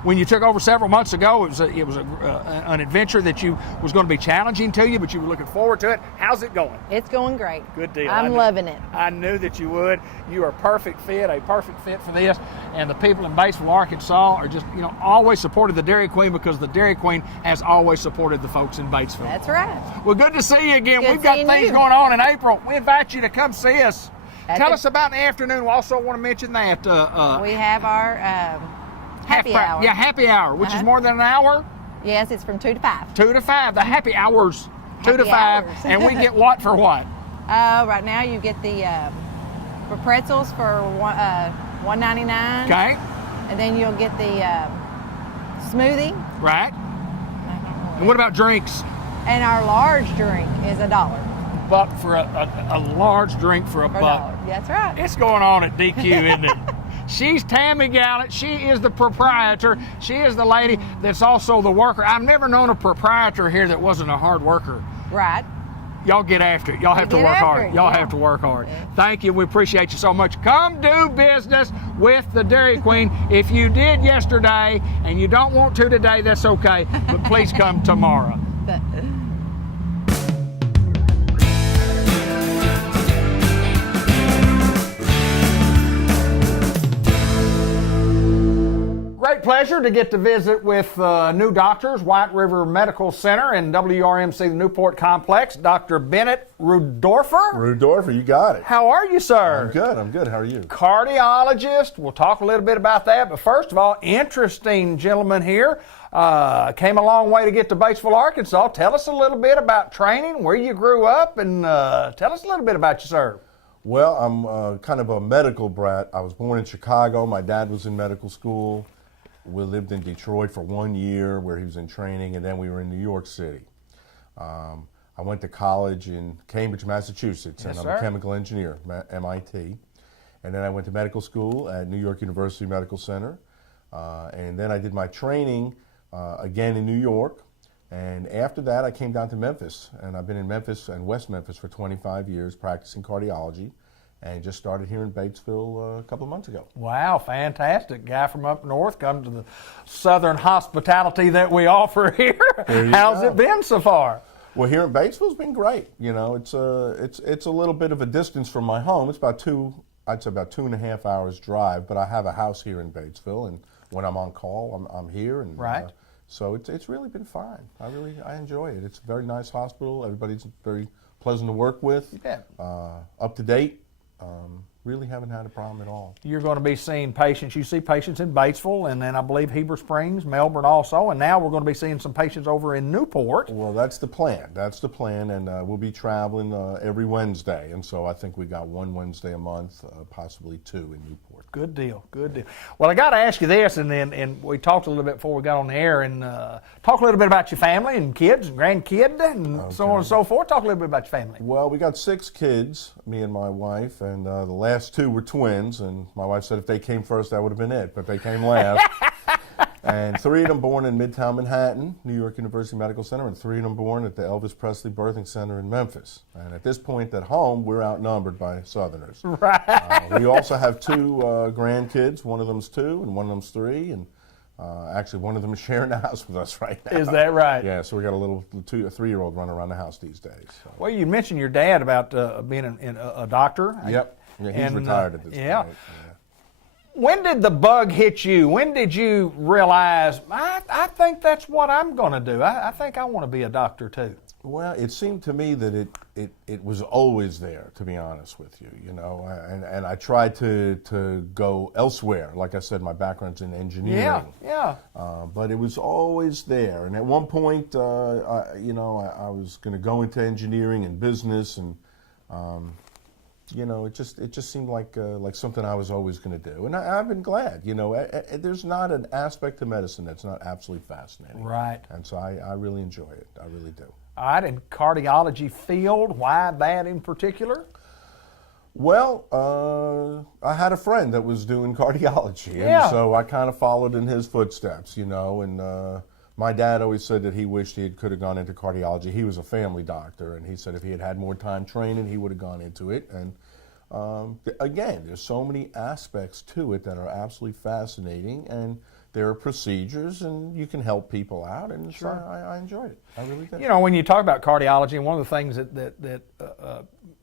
when you took over several months ago, it was an adventure that was going to be challenging to you, but you were looking forward to it. How's it going? It's going great. Good deal. I'm loving it. I knew that you would. You are a perfect fit for this. And the people in Batesville, Arkansas are just, always supported the Dairy Queen because the Dairy Queen has always supported the folks in Batesville. That's right. Well, good to see you again. Good We've got seeing things you. going on in April. We invite you to come see us. That's Tell it. us about the afternoon. We also want to mention that. We have our happy hour. Yeah, happy hour, which is more than an hour. Yes, it's from 2 to 5. 2 to 5. The happy hours, 2 to Happy 5. hours. And we get what for what? Right now you get the for pretzels for $1.99. Okay. And then you'll get the smoothie. Right. And what about drinks? And our large drink is $1. Buck for a large drink for a For buck. $1. That's right. It's going on at DQ, isn't it? She's Tammy Gallant. She is the proprietor. She is the lady that's also the worker. I've never known a proprietor here that wasn't a hard worker. Right. Y'all get after it. Y'all have to get work after hard. it, Y'all yeah. have to work hard. Thank you. We appreciate you so much. Come do business with the Dairy Queen. If you did yesterday and you don't want to today, that's okay. But please come tomorrow. Great pleasure to get to visit with new doctors, White River Medical Center and WRMC, the Newport Complex, Dr. Bennett Rudorfer. Rudorfer, you got it. How are you, sir? I'm good. How are you? Cardiologist. We'll talk a little bit about that. But first of all, interesting gentleman here. Came a long way to get to Batesville, Arkansas. Tell us a little bit about training, where you grew up, and tell us a little bit about you, sir. Well, I'm kind of a medical brat. I was born in Chicago. My dad was in medical school. We lived in Detroit for 1 year where he was in training, and then we were in New York City. I went to college in Cambridge, Massachusetts, Yes, and sir. I'm a chemical engineer, MIT. And then I went to medical school at New York University Medical Center. And then I did my training again in New York. And after that, I came down to Memphis. And I've been in Memphis and West Memphis for 25 years practicing cardiology. And just started here in Batesville a couple of months ago. Wow, fantastic. Guy from up north, come to the southern hospitality that we offer here. There you How's go. it been so far? Well, here in Batesville, it's been great. You know, it's a little bit of a distance from my home. It's about 2.5 hours drive, but I have a house here in Batesville, and when I'm on call, I'm here, and Right. So it's really been fine. I enjoy it. It's a very nice hospital. Everybody's very pleasant to work with. Yeah. Up to date. really haven't had a problem at all. You're going to be seeing patients. You see patients in Batesville, and then I believe Heber Springs, Melbourne also, and now we're going to be seeing some patients over in Newport. Well, that's the plan. That's the plan, and we'll be traveling every Wednesday, and so I think we got one Wednesday a month, possibly two in Newport. Good deal, good deal. Well, I got to ask you this, and we talked a little bit before we got on the air, and talk a little bit about your family and kids and grandkid and so on and so forth. Talk a little bit about your family. Well, we got 6 kids, me and my wife, and the last 2 were twins, and my wife said if they came first, that would have been it, but they came last. And 3 of them born in Midtown Manhattan, New York University Medical Center, and 3 of them born at the Elvis Presley Birthing Center in Memphis. And at this point at home, we're outnumbered by Southerners. Right. We also have 2 grandkids. One of them's 2, and one of them's 3, and actually one of them is sharing the house with us right now. Is that right? Yeah, so we got a little a 3-year-old running around the house these days. So. Well, you mentioned your dad about being a doctor. Yep. Yeah, he's retired at this point. Yeah. When did the bug hit you? When did you realize, I think that's what I'm going to do? I think I want to be a doctor too. Well, it seemed to me that it was always there, to be honest with you, you know, and I tried to go elsewhere. Like I said, my background's in engineering. Yeah. But it was always there. And at one point, I was going to go into engineering and business, and you know, it just seemed like something I was always going to do, and I've been glad. You know, there's not an aspect to medicine that's not absolutely fascinating. Right. And so I really enjoy it. I really do. All right, in cardiology field, why that in particular? Well, I had a friend that was doing cardiology, and so I kind of followed in his footsteps. You know, and my dad always said that he wished he could have gone into cardiology. He was a family doctor, and he said if he had had more time training, he would have gone into it. And again, there's so many aspects to it that are absolutely fascinating, and there are procedures, and you can help people out, and so I enjoyed it. I really did. You know, when you talk about cardiology, and one of the things that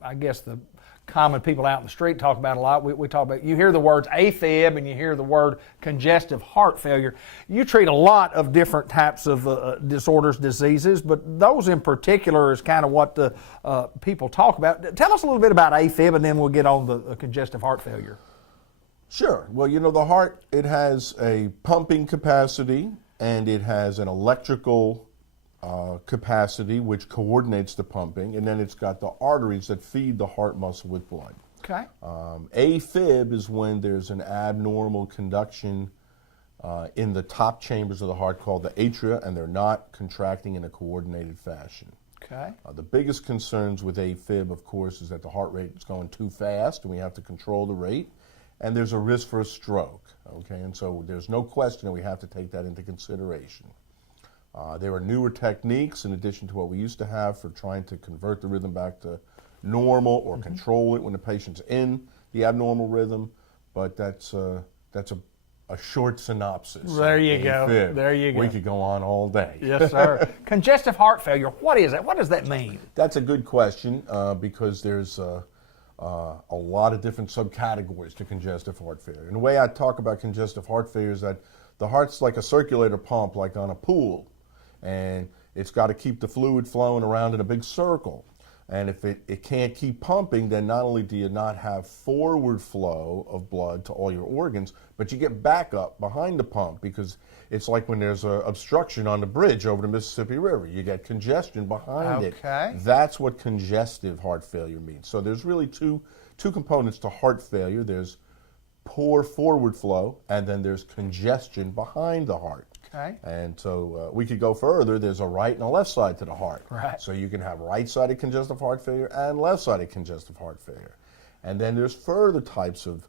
I guess the common people out in the street talk about a lot, we talk about, you hear the words AFib and you hear the word congestive heart failure. You treat a lot of different types of disorders, diseases, but those in particular is kind of what the people talk about. Tell us a little bit about AFib, and then we'll get on the congestive heart failure. Sure. Well, you know, the heart, it has a pumping capacity, and it has an electrical capacity which coordinates the pumping, and then it's got the arteries that feed the heart muscle with blood. Okay. AFib is when there's an abnormal conduction in the top chambers of the heart called the atria, and they're not contracting in a coordinated fashion. Okay. The biggest concerns with AFib, of course, is that the heart rate is going too fast, and we have to control the rate, and there's a risk for a stroke. Okay, and so there's no question that we have to take that into consideration. There are newer techniques in addition to what we used to have for trying to convert the rhythm back to normal or control it when the patient's in the abnormal rhythm, but that's a short synopsis. There you go. AFib. There you go. We could go on all day. Yes, sir. Congestive heart failure, what is that? What does that mean? That's a good question because there's a lot of different subcategories to congestive heart failure. And the way I talk about congestive heart failure is that the heart's like a circulator pump, like on a pool, and it's got to keep the fluid flowing around in a big circle. And if it can't keep pumping, then not only do you not have forward flow of blood to all your organs, but you get backup behind the pump, because it's like when there's an obstruction on the bridge over the Mississippi River. You get congestion behind it. That's what congestive heart failure means. So there's really two components to heart failure. There's poor forward flow, and then there's congestion behind the heart. Okay. And so we could go further. There's a right and a left side to the heart. Right. So you can have right-sided congestive heart failure and left-sided congestive heart failure. And then there's further types of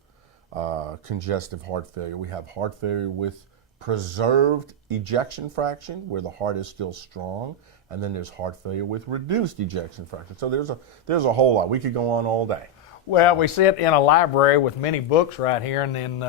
congestive heart failure. We have heart failure with preserved ejection fraction, where the heart is still strong, and then there's heart failure with reduced ejection fraction. So there's a whole lot. We could go on all day. Well, we sit in a library with many books right here, and then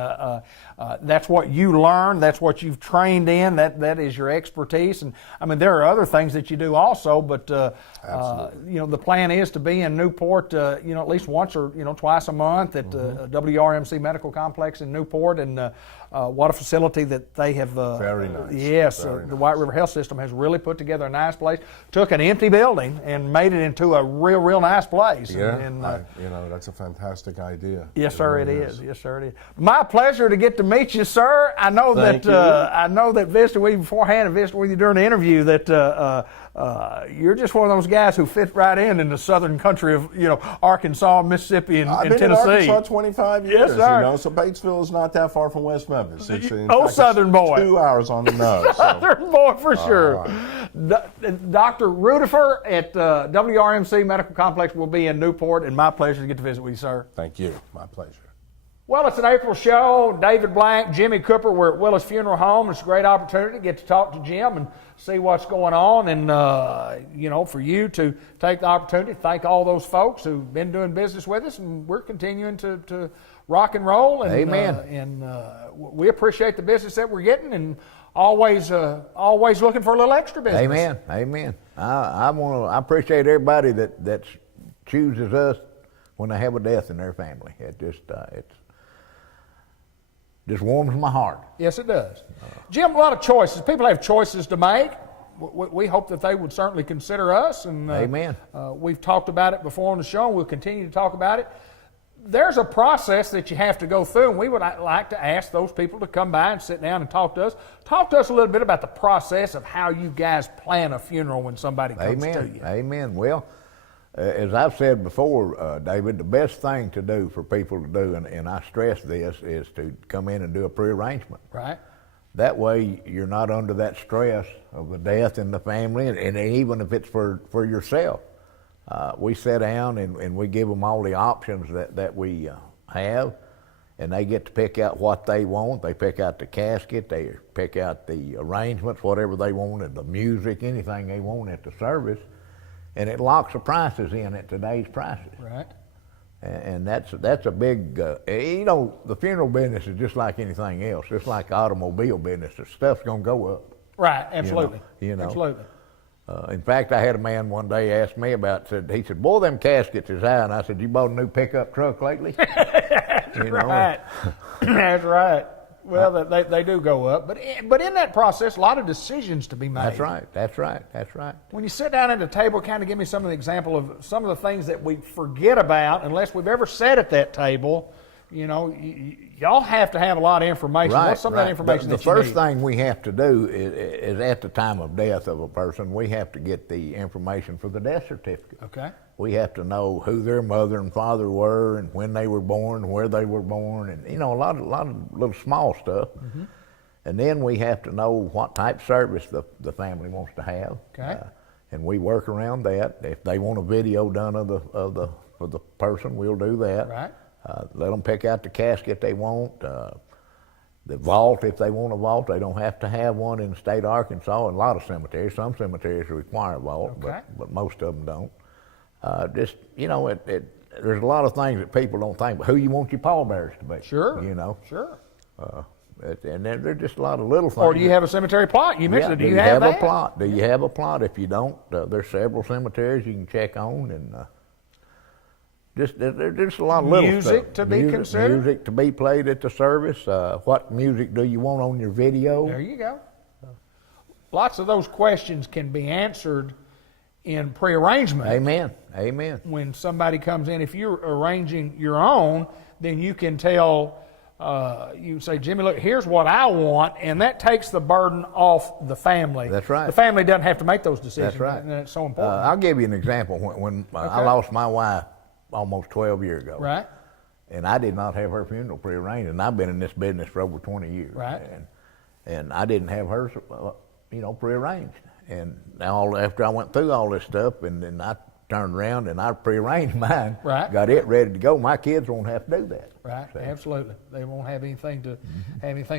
that's what you learn, that's what you've trained in, that is your expertise. And I mean, there are other things that you do also, but you know, the plan is to be in Newport, you know, at least once or twice a month at WRMC Medical Complex in Newport, and what a facility that they have. Very nice. Yes, Very nice. The White River Health System has really put together a nice place. Took an empty building and made it into a real nice place. Yeah, and you know, that's that's a fantastic idea. Yes, sir, it really is. Yes, sir, it is. My pleasure to get to meet you, sir. I know Thank that you. I know that visited with you beforehand and visited with you during the interview that you're just one of those guys who fit right in the southern country of Arkansas, Mississippi, and, I've and been Tennessee. in Arkansas 25 years, Yes, sir. so Batesville is not that far from West Memphis. It's, in Oh, fact, it's Southern boy. 2 hours on the nose. So. Southern boy for sure. right. Dr. Rudifer at WRMC Medical Complex will be in Newport, and my pleasure to get to visit with you, sir. Thank you. My pleasure. Well, it's an April show. David Black, Jimmy Cooper, we're at Willis Funeral Home. It's a great opportunity to get to talk to Jim and see what's going on, and for you to take the opportunity to thank all those folks who've been doing business with us, and we're continuing to rock and roll. And, Amen. We appreciate the business that we're getting, and always looking for a little extra business. Amen. Amen. I appreciate everybody that chooses us when they have a death in their family. It just warms my heart. Yes, it does. Jim, a lot of choices. People have choices to make. We hope that they would certainly consider us. And Amen. We've talked about it before on the show, and we'll continue to talk about it. There's a process that you have to go through, and we would like to ask those people to come by and sit down and talk to us. Talk to us a little bit about the process of how you guys plan a funeral when somebody comes to you. Amen. Well, as I've said before, David, the best thing to do for people to do, and I stress this, is to come in and do a pre-arrangement. Right. That way you're not under that stress of a death in the family, and even if it's for yourself. We sit down and we give them all the options that we have, and they get to pick out what they want. They pick out the casket, they pick out the arrangements, whatever they want, and the music, anything they want at the service. And it locks the prices in at today's prices. Right. And that's a big, the funeral business is just like anything else, just like the automobile business. The stuff's going to go up. Right, absolutely. Absolutely. In fact, I had a man one day ask me he said, boy, them caskets is high. And I said, you bought a new pickup truck lately? Right. That's right. Well, they do go up, but in that process, a lot of decisions to be made. That's right. When you sit down at a table, kind of give me some of the example of some of the things that we forget about unless we've ever sat at that table. Y'all have to have a lot of information. What's some of that information the that you first need? thing we have to do is at the time of death of a person, we have to get the information for the death certificate. Okay. We have to know who their mother and father were, and when they were born, and where they were born, and a lot of little small stuff. Mm-hmm. And then we have to know what type of service the family wants to have. Okay. And we work around that. If they want a video done for the person, we'll do that. Right. Let them pick out the casket they want. The vault, if they want a vault, they don't have to have one in the state of Arkansas. In a lot of cemeteries, some cemeteries require a vault, Okay. but most of them don't. There's a lot of things that people don't think, but who you want your pallbearers to be. Sure. Sure. And there's just a lot of little things. Or do you have a cemetery plot? You mentioned it. Do you have that? a plot? Do you have a plot? If you don't, there's several cemeteries you can check on, and there's just a lot of little music stuff. to be considered. Music to be played at the service. What music do you want on your video? There you go. Lots of those questions can be answered in pre-arrangement. Amen. When somebody comes in, if you're arranging your own, then you can tell, you say, Jimmy, look, here's what I want, and that takes the burden off the family. That's right. The family doesn't have to make those decisions. That's right. And it's so important. I'll give you an example. When I lost my wife almost 12 years ago. Right. And I did not have her funeral prearranged, and I've been in this business for over 20 years. Right. And I didn't have hers, prearranged. And now after I went through all this stuff, and then I turned around and I prearranged mine. Right. Got it ready to go. My kids won't have to do that. Right. So, Absolutely. They won't have anything to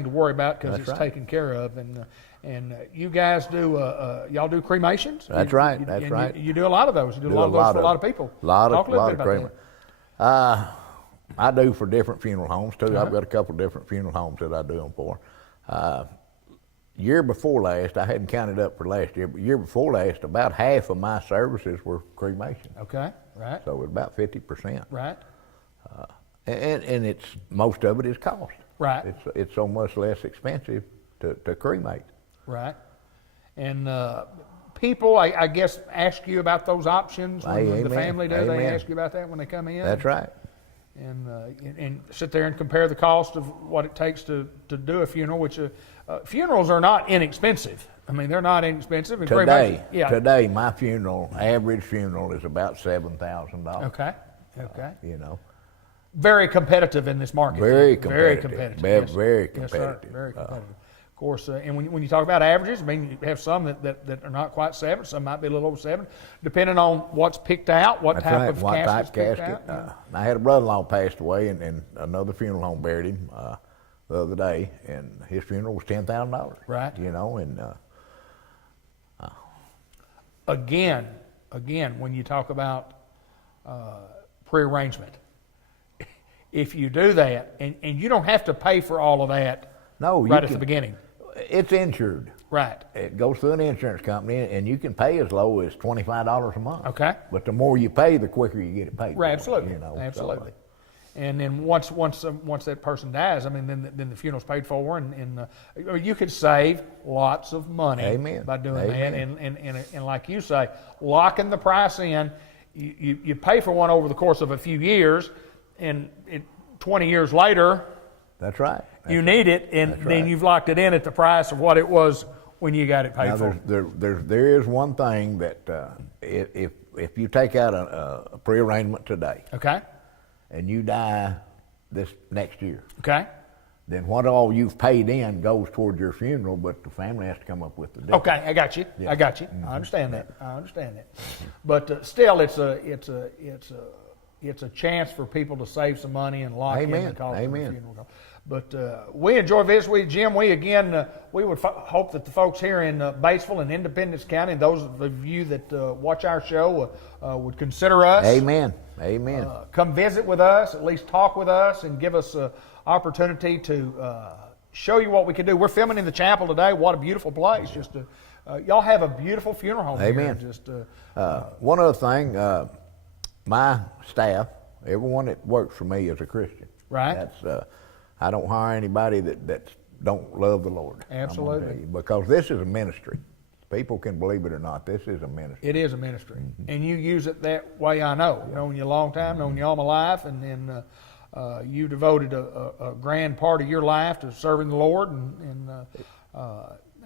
worry about because it's taken care of. And you guys do y'all do cremations? That's right. That's right. You do a lot of those. You do a lot of those for a lot of people. Talk a little bit about cremation. I do for different funeral homes too. I've got a couple of different funeral homes that I do them for. Year before last, I hadn't counted up for last year, but year before last, about half of my services were cremation. Okay, right. So it's about 50%. Right. And it's most of it is cost. Right. It's so much less expensive to cremate. Right. And people, I guess, ask you about those options when the family do. Amen. They ask you about that when they come in. That's right. and sit there and compare the cost of what it takes to do a funeral, which funerals are not inexpensive. I mean, they're not inexpensive. And Today, my average funeral is about $7,000. Okay. Okay. You know. Very competitive in this market. Very competitive. Very competitive. Yes. Very Yes, competitive. sir. Very competitive. Of course, and when you talk about averages, I mean, you have some that are not quite 7, some might be a little over 7, depending on what's picked out, what type of casket's picked out. I had a brother-in-law passed away, and another funeral home buried him the other day, and his funeral was $10,000. Right. You know, and again, when you talk about prearrangement, if you do that, and you don't have to pay for all of that at the beginning. It's insured. Right. It goes through an insurance company, and you can pay as low as $25 a month. Okay. But the more you pay, the quicker you get it paid. Right, for, absolutely. You know, absolutely. And then once that person dies, I mean, then the funeral's paid for, and you could save lots of money Amen. by doing Amen. that. And like you say, locking the price in, you pay for one over the course of a few years, and 20 years later, that's right. You need it, and then you've locked it in at the price of what it was when you got it paid for. There is one thing that if you take out a prearrangement today, okay, and you die this next year, okay, then what all you've paid in goes toward your funeral, but the family has to come up with the difference. Okay, I got you. Yeah. I got you. I understand that. But still, it's a chance for people to save some money and lock in the cost of the funeral. But we enjoy visiting with Jim. We would hope that the folks here in Batesville and Independence County, and those of you that watch our show, would consider us. Amen. Amen. Come visit with us, at least talk with us, and give us an opportunity to show you what we can do. We're filming in the chapel today. What a beautiful place! Y'all have a beautiful funeral home Amen. here. One other thing, my staff, everyone that works for me is a Christian. Right. That's I don't hire anybody that don't love the Lord. Absolutely. Because this is a ministry. People can believe it or not. This is a ministry. It is a ministry, and you use it that way. I know. Known you a long time, known you all my life, and then you devoted a grand part of your life to serving the Lord.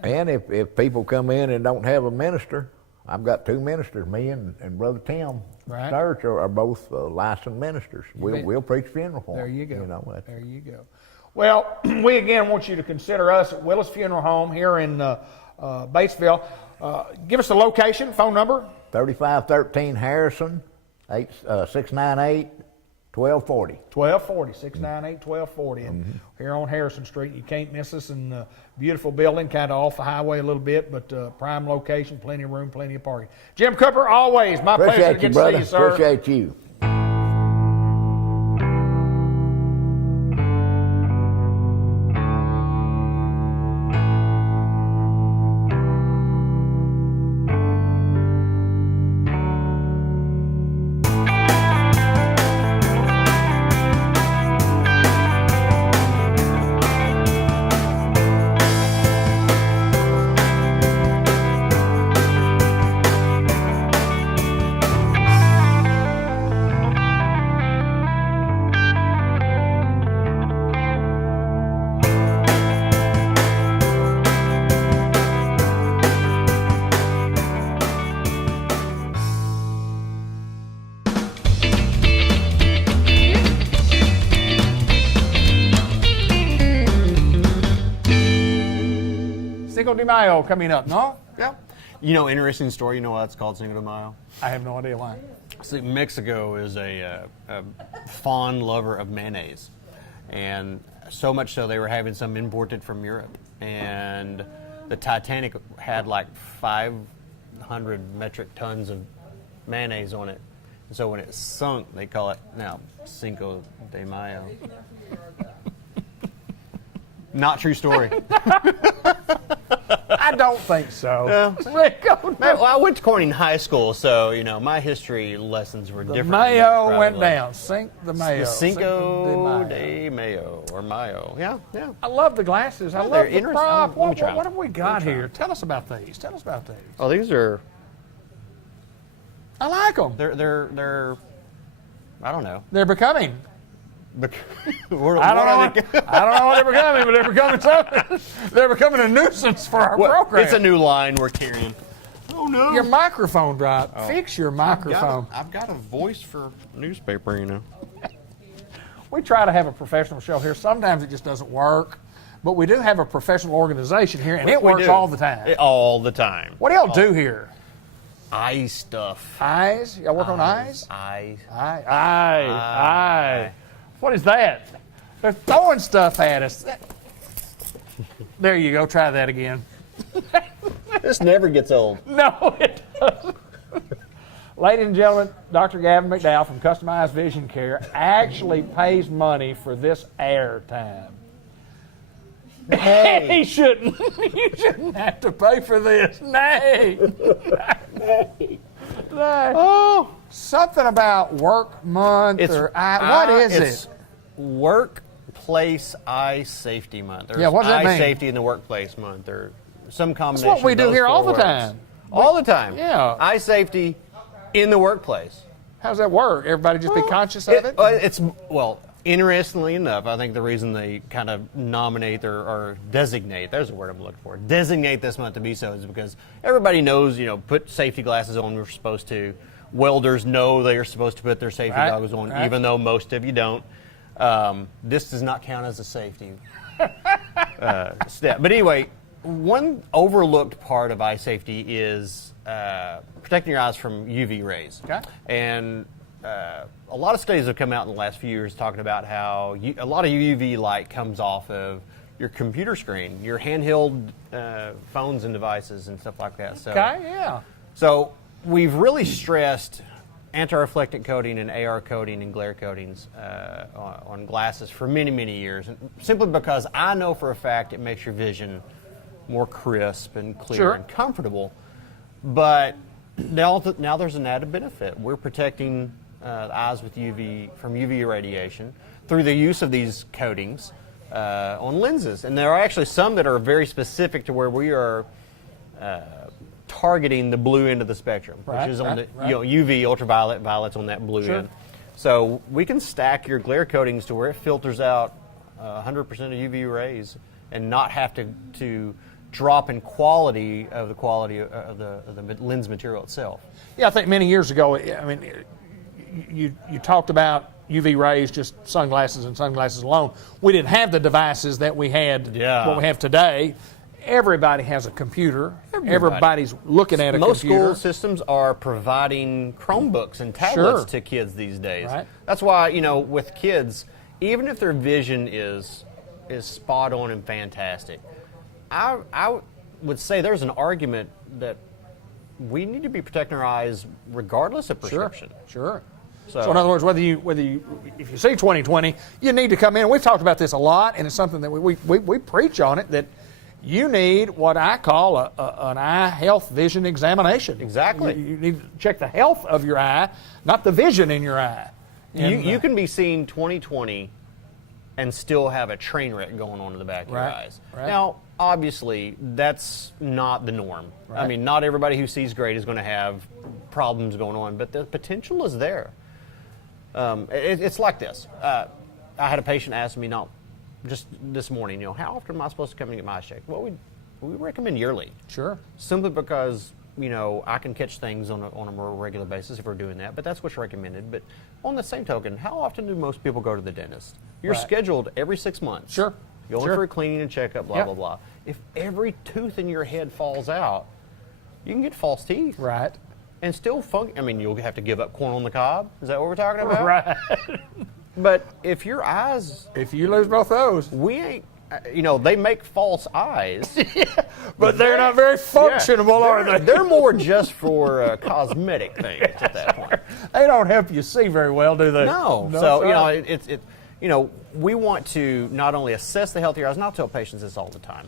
And if people come in and don't have a minister, I've got 2 ministers. Me and Brother Tim Sturch are both licensed ministers. We'll preach funeral for them. There you go. You know, there you go. Well, we again want you to consider us at Willis Funeral Home here in Batesville. Give us the location, phone number. 3513 Harrison, 698 1240. 1240, 698 1240. And here on Harrison Street, you can't miss us in the beautiful building, kind of off the highway a little bit, but prime location, plenty of room, plenty of parking. Jim Cooper, always my pleasure to get to see you, sir. Appreciate you. Cinco de Mayo coming up, no? Yeah. You know, interesting story. You know why it's called Cinco de Mayo? I have no idea why. See, Mexico is a fond lover of mayonnaise, and so much so they were having some imported from Europe. And the Titanic had like 500 metric tons of mayonnaise on it. And so when it sunk, they call it now Cinco de Mayo. Not true story. I don't think so. Well, I went to Corning High School, so you know my history lessons were different. Mayo went down. Sink the Mayo. The Cinco de Mayo or Mayo. Yeah, yeah. I love the glasses. I love they're the interesting. prop. Let me try What them. have we got here? Tell us about these. Tell us about these. Oh, these are. I like them. They're. I don't know. They're becoming. I don't know what they're becoming, but they're becoming something. They're becoming a nuisance for our program. It's a new line we're carrying. Oh no! Your microphone dropped. Fix your microphone. I've got a voice for newspaper, you know. We try to have a professional show here. Sometimes it just doesn't work, but we do have a professional organization here, and it works all the time. All the time. What do y'all do here? Eye stuff. Eyes? Y'all work on eyes? Eye. Eye. What is that? They're throwing stuff at us. There you go. Try that again. This never gets old. No, it doesn't. Ladies and gentlemen, Dr. Gavin McDowell from Customized Vision Care actually pays money for this air time. Hey. He shouldn't. You shouldn't have to pay for this. Nay. Nay. Oh, something about work month what is it's it? Workplace Eye Safety Month. There's What does that mean? Eye Safety in the Workplace Month, or some combination. That's what we of do those here all four the words. time. All the time. Yeah. Eye safety in the workplace. How's that work? Everybody just be conscious of it? Interestingly enough, I think the reason they kind of nominate or designate, there's a word I'm looking for, designate this month to be so is because everybody knows, put safety glasses on, we're supposed to. Welders know they are supposed to put their safety goggles on, even though most of you don't. This does not count as a safety step. But anyway, one overlooked part of eye safety is protecting your eyes from UV rays. Okay. And a lot of studies have come out in the last few years talking about how a lot of UV light comes off of your computer screen, your handheld phones and devices and stuff like that. So we've really stressed anti-reflectant coating and AR coating and glare coatings on glasses for many, many years, and simply because I know for a fact it makes your vision more crisp and clear and comfortable. But now there's an added benefit. We're protecting the eyes with from UV radiation through the use of these coatings on lenses. And there are actually some that are very specific to where we are targeting the blue end of the spectrum, which is on the UV, ultraviolet, violet's on that blue end. So we can stack your glare coatings to where it filters out 100% of UV rays and not have to drop in quality of the lens material itself. Yeah, I think many years ago, I mean, you talked about UV rays, just sunglasses and sunglasses alone. We didn't have the devices that we had, what we have today. Everybody has a computer. Everybody's looking at a computer. Most school systems are providing Chromebooks and tablets to kids these days. Right. That's why, with kids, even if their vision is spot on and fantastic, I would say there's an argument that we need to be protecting our eyes regardless of prescription. Sure. So in other words, if you see 20/20, you need to come in. We've talked about this a lot, and it's something that we preach on it, that you need what I call an eye health vision examination. Exactly. You need to check the health of your eye, not the vision in your eye. You can be seeing 20/20 and still have a train wreck going on in the back of your eyes. Right. Now, obviously, that's not the norm. Right. I mean, not everybody who sees great is going to have problems going on, but the potential is there. It's like this. I had a patient ask me just this morning, how often am I supposed to come and get my eyes checked? Well, we recommend yearly. Sure. Simply because, I can catch things on a more regular basis if we're doing that, but that's what's recommended. But on the same token, how often do most people go to the dentist? You're scheduled every 6 months. Sure. Going for a cleaning and checkup, blah, blah, blah. If every tooth in your head falls out, you can get false teeth. Right. And still you'll have to give up corn on the cob. Is that what we're talking about? Right. But if your eyes... If you lose both those. We ain't... they make false eyes. But they're not very functional, are they? They're more just for cosmetic things at that point. They don't help you see very well, do they? No. So, we want to not only assess the health of your eyes, and I'll tell patients this all the time.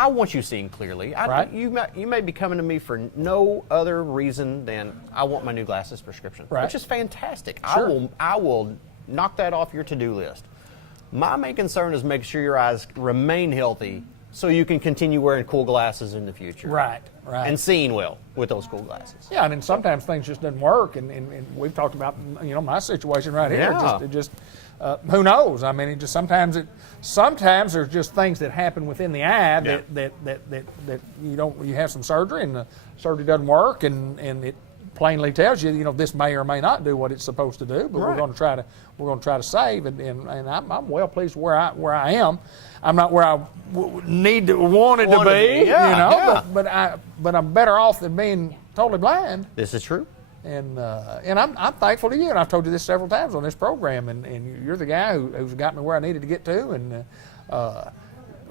I want you seeing clearly. You may be coming to me for no other reason than I want my new glasses prescription, which is fantastic. Sure. I will knock that off your to-do list. My main concern is make sure your eyes remain healthy so you can continue wearing cool glasses in the future. Right. And seeing well with those cool glasses. Yeah, and then sometimes things just didn't work, and we've talked about, my situation right here. Yeah. It just who knows? I mean, sometimes there's just things that happen within the eye that you have some surgery and the surgery doesn't work and it plainly tells you, this may or may not do what it's supposed to do, but we're going to try to save, and I'm well pleased where I am. I'm not where I wanted to be, but I'm better off than being totally blind. This is true. And I'm thankful to you, and I've told you this several times on this program, and you're the guy who's got me where I needed to get to, and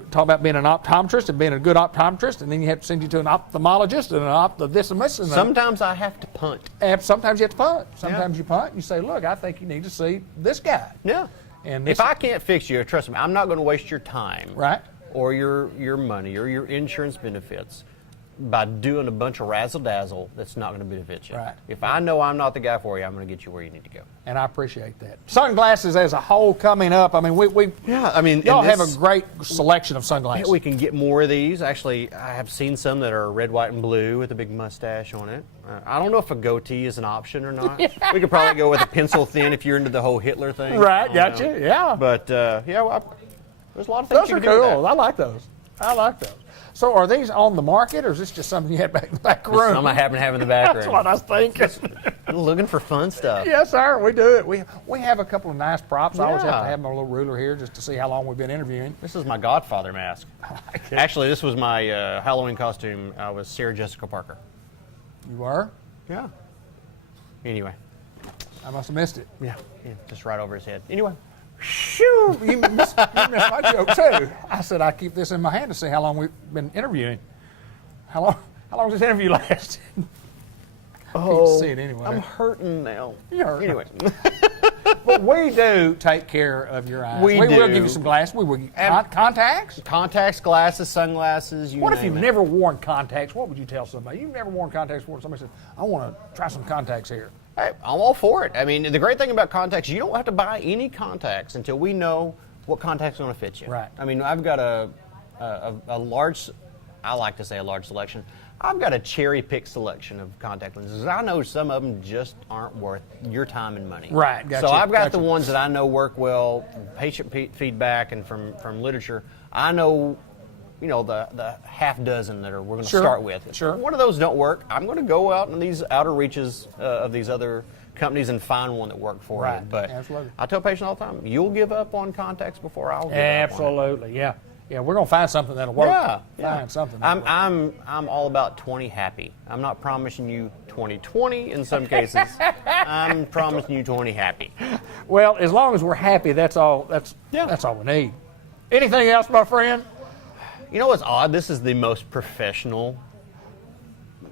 talk about being an optometrist and being a good optometrist, and then you have to send you to an ophthalmologist and an this and this. And sometimes I have to punt. Sometimes you have to punt. Sometimes you punt and you say, look, I think you need to see this guy. Yeah. And if I can't fix you, trust me, I'm not going to waste your time. Right. Or your money or your insurance benefits by doing a bunch of razzle-dazzle that's not going to benefit you. Right. If I know I'm not the guy for you, I'm going to get you where you need to go. And I appreciate that. Sunglasses as a whole coming up. I mean, y'all have a great selection of sunglasses. Yeah, we can get more of these. Actually, I have seen some that are red, white, and blue with a big mustache on it. I don't know if a goatee is an option or not. We could probably go with a pencil thin if you're into the whole Hitler thing. Right, gotcha, yeah. But, there's a lot of things those you are can do with cool. that. I like those. So are these on the market, or is this just something you had back in the back room? Some I happen to have in the back room. That's what I was thinking. Looking for fun stuff. Yes, sir. We do it. We have a couple of nice props. I always have Yeah. to have my little ruler here just to see how long we've been interviewing. This is my Godfather mask. Actually, this was my Halloween costume. I was Sarah Jessica Parker. You were? Yeah. Anyway. I must have missed it. Yeah, just right over his head. Anyway. Shoo! You missed my joke too. I said I keep this in my hand to see how long we've been interviewing. How long does this interview last? I can't see it anyway. I'm hurting now. You're hurting. Anyway. But we do take care of your eyes. We will do. give you some glasses. We will contacts. Contacts, glasses, sunglasses, What if name you've it. never worn contacts? What would you tell somebody? You've never worn contacts before. Somebody says, I want to try some contacts here. Hey, I'm all for it. I mean, the great thing about contacts, you don't have to buy any contacts until we know what contact's going to fit you. Right. I mean, I've got a large, I like to say a large selection. I've got a cherry-picked selection of contact lenses. I know some of them just aren't worth your time and money. Right, gotcha. So I've got the ones that I know work well, patient feedback and from literature. I know, the half dozen that we're going to start with. Sure. If one of those don't work, I'm going to go out in these outer reaches of these other companies and find one that worked for Right, you. But absolutely. I tell patients all the time, you'll give up on contacts before I'll give up on it. Absolutely, yeah. Yeah, we're going to find something that'll work. Yeah, Find something that'll work. I'm all about 20 happy. I'm not promising you 20/20 in some cases. I'm promising you 20 happy. Well, as long as we're happy, that's all. That's all we need. Anything else, my friend? You know what's odd? This is the most professional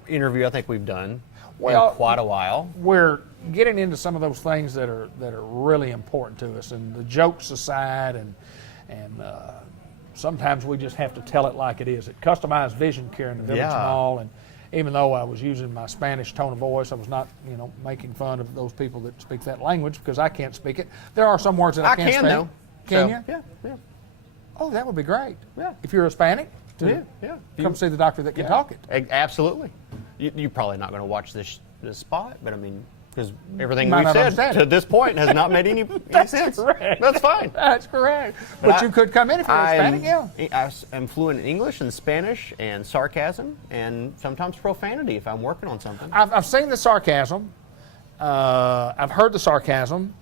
interview I think we've done in quite a while. We're getting into some of those things that are really important to us, and the jokes aside, and sometimes we just have to tell it like it is. At Customized Vision Care in the Village Mall, and even though I was using my Spanish tone of voice, I was not, making fun of those people that speak that language because I can't speak it. There are some words that I can't can speak. though. Can So, you? Yeah. Oh, that would be great. Yeah. If you're Hispanic, Yeah. come see the doctor that can talk it. Absolutely. You're probably not going to watch this spot, but I mean, because everything might we've not said understand to it. this point has not made any sense. Correct. That's fine. That's correct. But you could come in if you're Hispanic, yeah. I'm fluent in English and Spanish and sarcasm and sometimes profanity if I'm working on something. I've seen the sarcasm. I've heard the sarcasm.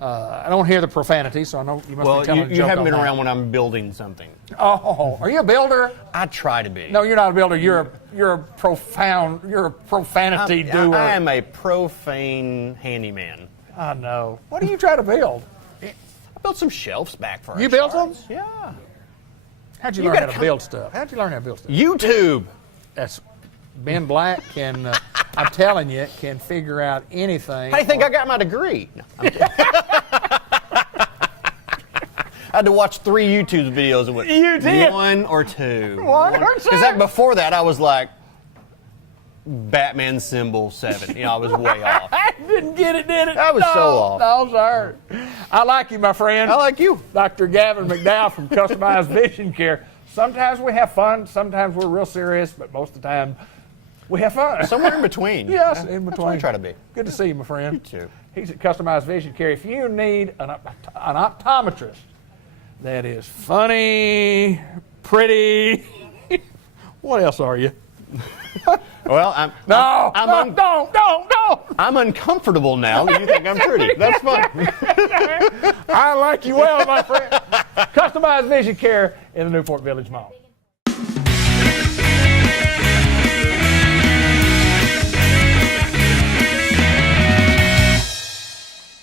I don't hear the profanity, so I know you must be telling a joke. You haven't on been that. around when I'm building something. Oh, are you a builder? I try to be. No, you're not a builder. You're a profanity doer. I am a profane handyman. I know. What do you try to build? I built some shelves back for You built them? Yeah. How'd you You learn gotta how to build stuff? How'd you learn how to build stuff? YouTube. That's Ben Black can. I'm telling you, can figure out anything. How do you think I got my degree? No, I'm kidding. I had to watch 3 YouTube videos and went, You did? 1 or 2. One or two? Because before that, I was like, Batman symbol 7. I was way off. I didn't get it, did it? I was so off. No, sir. I like you, my friend. I like you. Dr. Gavin McDowell from Customized Vision Care. Sometimes we have fun, sometimes we're real serious, but most of the time we have fun. Somewhere in between. Yes, in between. That's what I try to be. Good to see you, my friend. You too. He's at Customized Vision Care. If you need an optometrist that is funny, pretty, what else are you? Well, No, I'm uncomfortable now that you think I'm pretty. That's fine. I like you well, my friend. Customized Vision Care in the Newport Village Mall.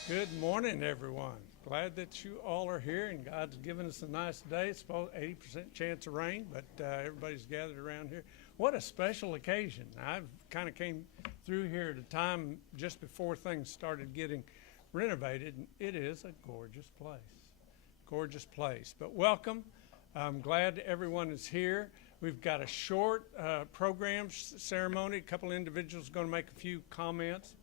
Good morning, everyone. Glad that you all are here, and God's given us a nice day. It's about 80% chance of rain, but everybody's gathered around here. What a special occasion. I kind of came through here at a time just before things started getting renovated, and it is a gorgeous place. Gorgeous place. But welcome. I'm glad everyone is here. We've got a short program ceremony. A couple individuals are going to make a few comments.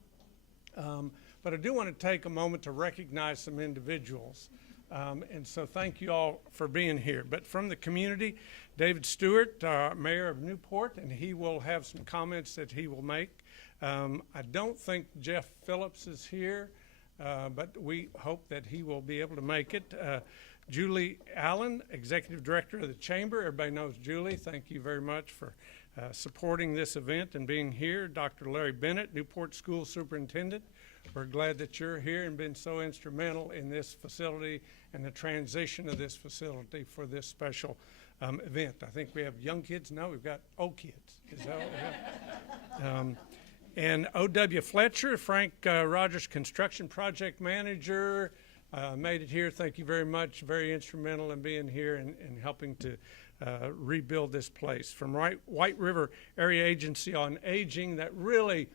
But I do want to take a moment to recognize some individuals. And so thank you all for being here. But from the community, David Stewart, Mayor of Newport, and he will have some comments that he will make. I don't think Jeff Phillips is here, but we hope that he will be able to make it. Julie Allen, Executive Director of the Chamber. Everybody knows Julie. Thank you very much for supporting this event and being here. Dr. Larry Bennett, Newport School Superintendent. We're glad that you're here and been so instrumental in this facility and the transition of this facility for this special event. I think we have young kids. No, we've got old kids. Is that what we have? And O.W. Fletcher, Frank Rogers Construction Project Manager, made it here. Thank you very much. Very instrumental in being here and helping to rebuild this place. From White River Area Agency on Aging, that really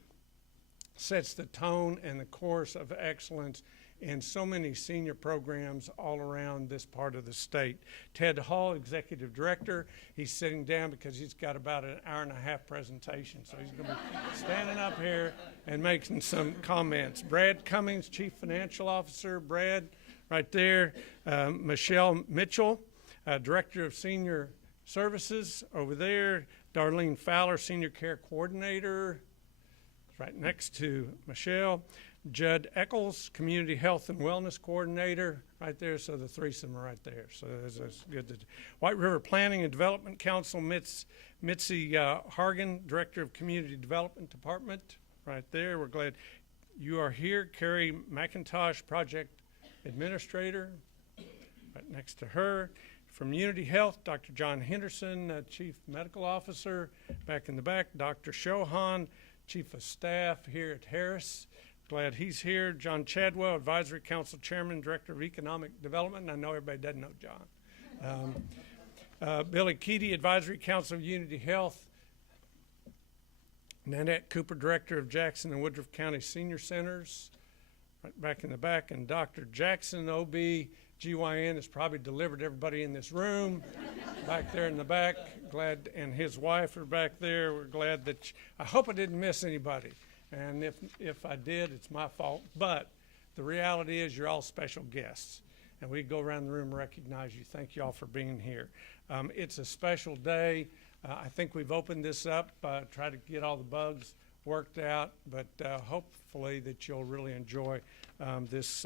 sets the tone and the course of excellence in so many senior programs all around this part of the state. Ted Hall, Executive Director, he's sitting down because he's got about an hour-and-a-half presentation, so he's going to be standing up here and making some comments. Brad Cummings, Chief Financial Officer. Brad, right there. Michelle Mitchell, Director of Senior Services over there. Darlene Fowler, Senior Care Coordinator, right next to Michelle. Judd Eccles, Community Health and Wellness Coordinator, right there. So the threesome are right there. So that's good. White River Planning and Development Council, Mitzi Hargan, Director of Community Development Department, right there. We're glad you are here. Carrie McIntosh, Project Administrator, right next to her. From Unity Health, Dr. John Henderson, Chief Medical Officer, back in the back. Dr. Shohan, Chief of Staff here at Harris. Glad he's here. John Chadwell, Advisory Council Chairman, Director of Economic Development. And I know everybody doesn't know John. Billy Keaty, Advisory Council of Unity Health. Nanette Cooper, Director of Jackson and Woodruff County Senior Centers, right back in the back. And Dr. Jackson, OB-GYN, has probably delivered everybody in this room back there in the back. Glad, and his wife are back there. We're glad that, I hope I didn't miss anybody. And if I did, it's my fault. But the reality is you're all special guests. And we go around the room and recognize you. Thank you all for being here. It's a special day. I think we've opened this up, try to get all the bugs worked out, but hopefully that you'll really enjoy this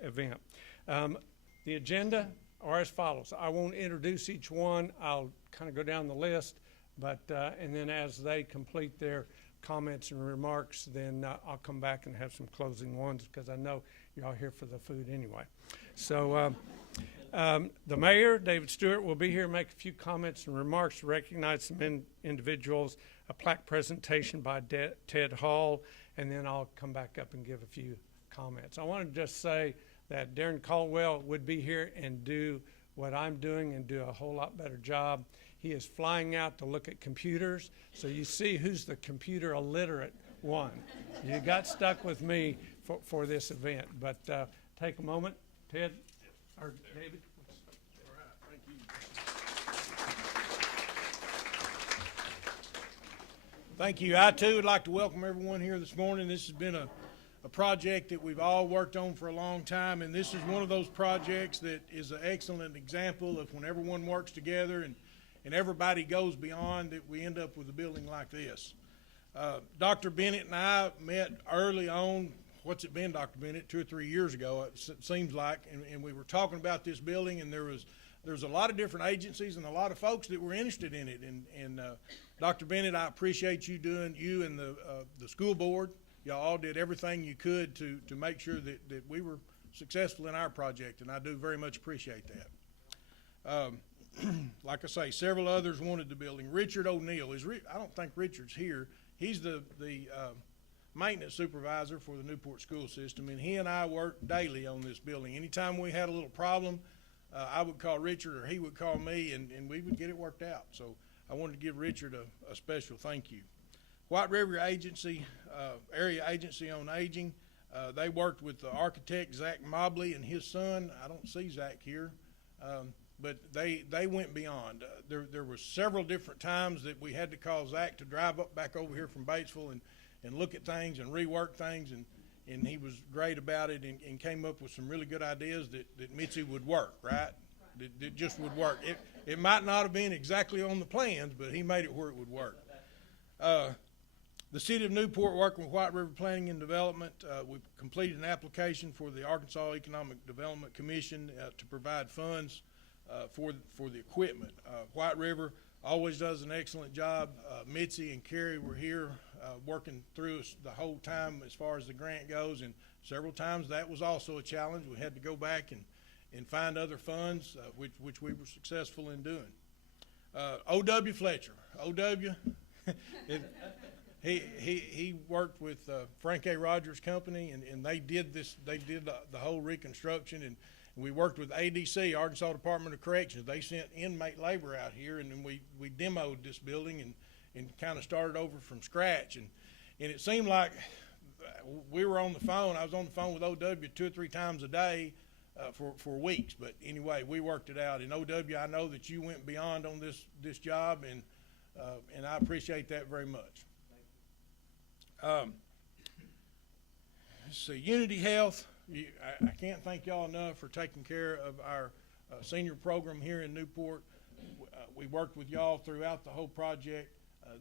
event. The agenda are as follows. I won't introduce each one. I'll kind of go down the list, but and then as they complete their comments and remarks, then I'll come back and have some closing ones because I know you're all here for the food anyway. So the mayor, David Stewart, will be here and make a few comments and remarks to recognize some individuals, a plaque presentation by Ted Hall, and then I'll come back up and give a few comments. I want to just say that Darren Caldwell would be here and do what I'm doing and do a whole lot better job. He is flying out to look at computers, so you see who's the computer illiterate one. You got stuck with me for this event, but take a moment, Ted, or David. All right, thank you. Thank you. I too would like to welcome everyone here this morning. This has been a project that we've all worked on for a long time, and this is one of those projects that is an excellent example of when everyone works together and everybody goes beyond, that we end up with a building like this. Dr. Bennett and I met early on what's it been, Dr. Bennett, 2 or 3 years ago, it seems like, and we were talking about this building, and there was a lot of different agencies and a lot of folks that were interested in it. And Dr. Bennett, I appreciate you and the school board. Y'all all did everything you could to make sure that we were successful in our project, and I do very much appreciate that. Like I say, several others wanted the building. Richard O'Neill I don't think Richard's here. He's the maintenance supervisor for the Newport school system, and he and I work daily on this building. Anytime we had a little problem, I would call Richard or he would call me, and we would get it worked out. So I wanted to give Richard a special thank you. White River Agency, Area Agency on Aging, they worked with the architect Zach Mobley and his son. I don't see Zach here, but they went beyond. There were several different times that we had to call Zach to drive back over here from Batesville and look at things and rework things, and he was great about it and came up with some really good ideas that Mitzi would work, right? That just would work. It might not have been exactly on the plans, but he made it where it would work. The City of Newport, working with White River Planning and Development, we've completed an application for the Arkansas Economic Development Commission to provide funds for the equipment. White River always does an excellent job. Mitzi and Carrie were here working through us the whole time as far as the grant goes, and several times that was also a challenge. We had to go back and find other funds, which we were successful in doing. O.W. Fletcher. O.W. He worked with Frank A. Rogers Company, and they did the whole reconstruction, and we worked with ADC, Arkansas Department of Corrections. They sent inmate labor out here, and then we demoed this building and kind of started over from scratch. And it seemed like we were on the phone. I was on the phone with OW 2 or 3 times a day for weeks. But anyway, we worked it out. And OW, I know that you went beyond on this job, and I appreciate that very much. So Unity Health, I can't thank y'all enough for taking care of our senior program here in Newport. We worked with y'all throughout the whole project.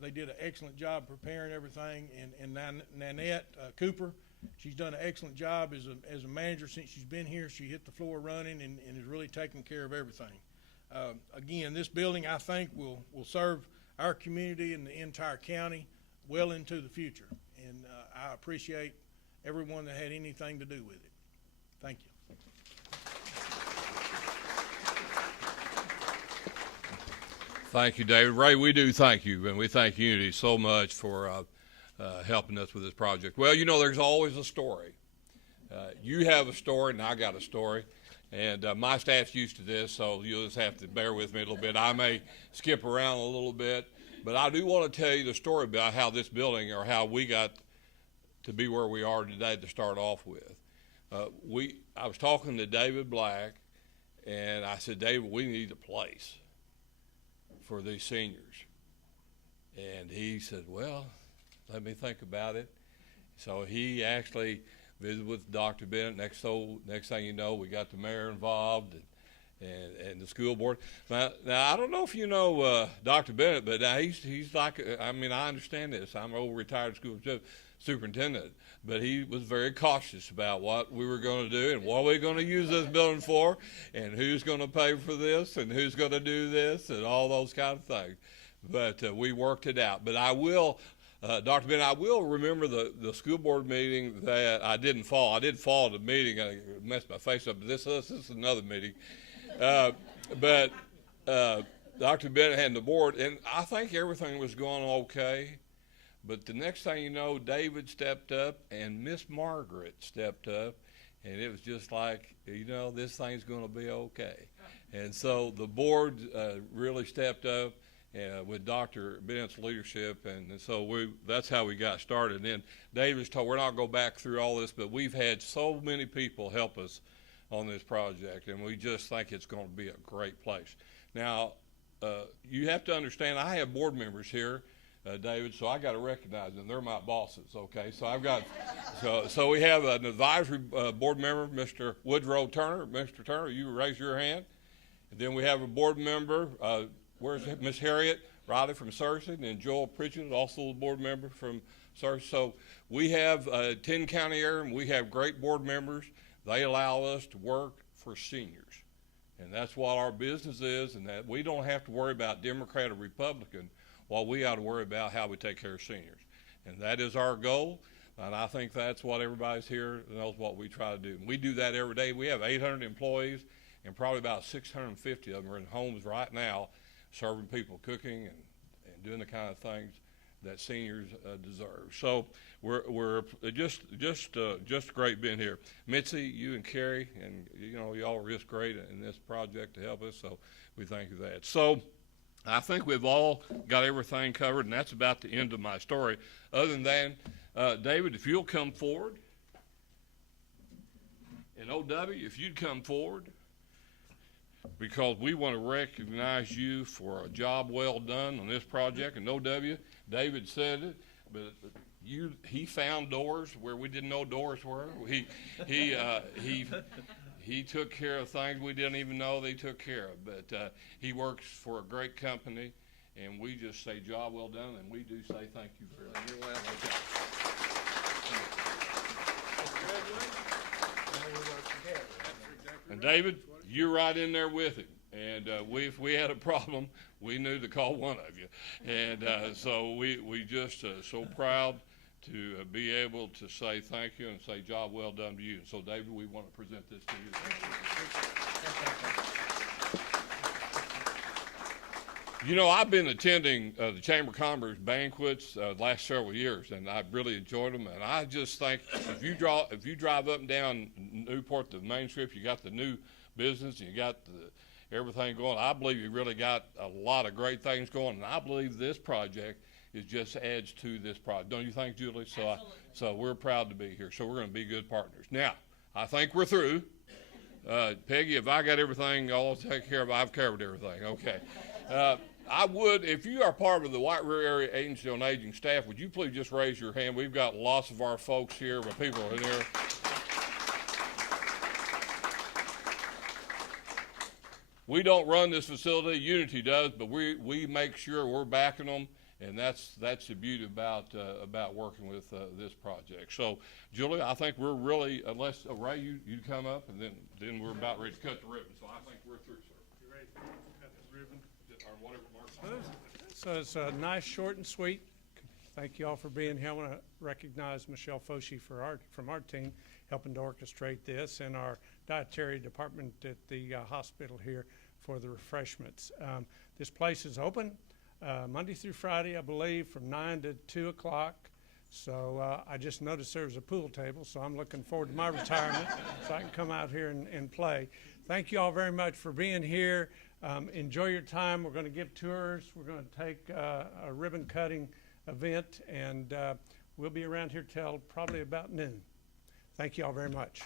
They did an excellent job preparing everything, and Nanette Cooper, she's done an excellent job as a manager since she's been here. She hit the floor running and is really taking care of everything. Again, this building, I think, will serve our community and the entire county well into the future, and I appreciate everyone that had anything to do with it. Thank you. Thank you, David. Ray, we do thank you, and we thank Unity so much for helping us with this project. Well, you know, there's always a story. You have a story, and I got a story, and my staff's used to this, so you'll just have to bear with me a little bit. I may skip around a little bit, but I do want to tell you the story about how this building, or how we got to be where we are today to start off with. I was talking to David Black, and I said, David, we need a place for these seniors. And he said, well, let me think about it. So he actually visited with Dr. Bennett. Next thing you know, we got the mayor involved and the school board. Now I don't know if you know Dr. Bennett, but he's like, I mean, I understand this. I'm an old retired school superintendent, but he was very cautious about what we were going to do and what we're going to use this building for, and who's going to pay for this, and who's going to do this, and all those kind of things. But we worked it out. But I will, Dr. Bennett, I will remember the school board meeting that I didn't fall. I did fall at the meeting. I messed my face up. But this is another meeting. But Dr. Bennett had the board, and I think everything was going okay. But the next thing you know, David stepped up and Miss Margaret stepped up, and it was just like, you know, this thing's going to be okay. And so the board really stepped up with Dr. Bennett's leadership, and so that's how we got started. And then David's told, we're not going to go back through all this, but we've had so many people help us on this project, and we just think it's going to be a great place. Now, you have to understand, I have board members here, David, so I got to recognize them. They're my bosses, okay? So I've got, so we have an advisory board member, Mr. Woodrow Turner. Mr. Turner, you raise your hand. And then we have a board member, where's Miss Harriet? Riley from Searcy, and then Joel Pritchett, also a board member from Searcy. So we have 10 county area, and we have great board members. They allow us to work for seniors. And that's what our business is, and that we don't have to worry about Democrat or Republican. What we ought to worry about how we take care of seniors. And that is our goal, and I think that's what everybody's here knows what we try to do. And we do that every day. We have 800 employees, and probably about 650 of them are in homes right now serving people, cooking and doing the kind of things that seniors deserve. So we're just great being here. Mitzi, you and Carrie, and y'all are just great in this project to help us. So we thank you for that. So I think we've all got everything covered, and that's about the end of my story. Other than that, David, if you'll come forward, and OW, if you'd come forward, because we want to recognize you for a job well done on this project. And OW, David said it, but he found doors where we didn't know doors were. He took care of things we didn't even know they took care of. But he works for a great company, and we just say job well done, and we do say thank you very much. You're welcome. And David, you're right in there with him. And if we had a problem, we knew to call one of you. And so we just so proud to be able to say thank you and say job well done to you. And so, David, we want to present this to you. I've been attending the Chamber of Commerce banquets the last several years, and I've really enjoyed them. And I just think if you drive up and down Newport, the main strip, you got the new business, you got everything going. I believe you really got a lot of great things going, and I believe this project just adds to this project. Don't you think, Julie? So we're proud to be here. So we're going to be good partners. Now, I think we're through. Peggy, if I got everything all taken care of, I've covered everything. Okay. I would, if you are part of the White River Area Agency on Aging staff, would you please just raise your hand? We've got lots of our folks here, but people are in here. We don't run this facility, Unity does, but we make sure we're backing them, and that's the beauty about working with this project. So, Julie, I think we're really, unless Ray, you come up, and then we're about ready to cut the ribbon. So I think we're through, sir. You ready to cut the ribbon? Or whatever Mark's So it's nice, short, and sweet. Thank you all for being here. I want to recognize Michelle Foshi from our team helping to orchestrate this, and our dietary department at the hospital here for the refreshments. This place is open Monday through Friday, I believe, from 9 to 2 o'clock. So I just noticed there was a pool table, so I'm looking forward to my retirement so I can come out here and play. Thank you all very much for being here. Enjoy your time. We're going to give tours. We're going to take a ribbon cutting event, and we'll be around here till probably about noon. Thank you all very much.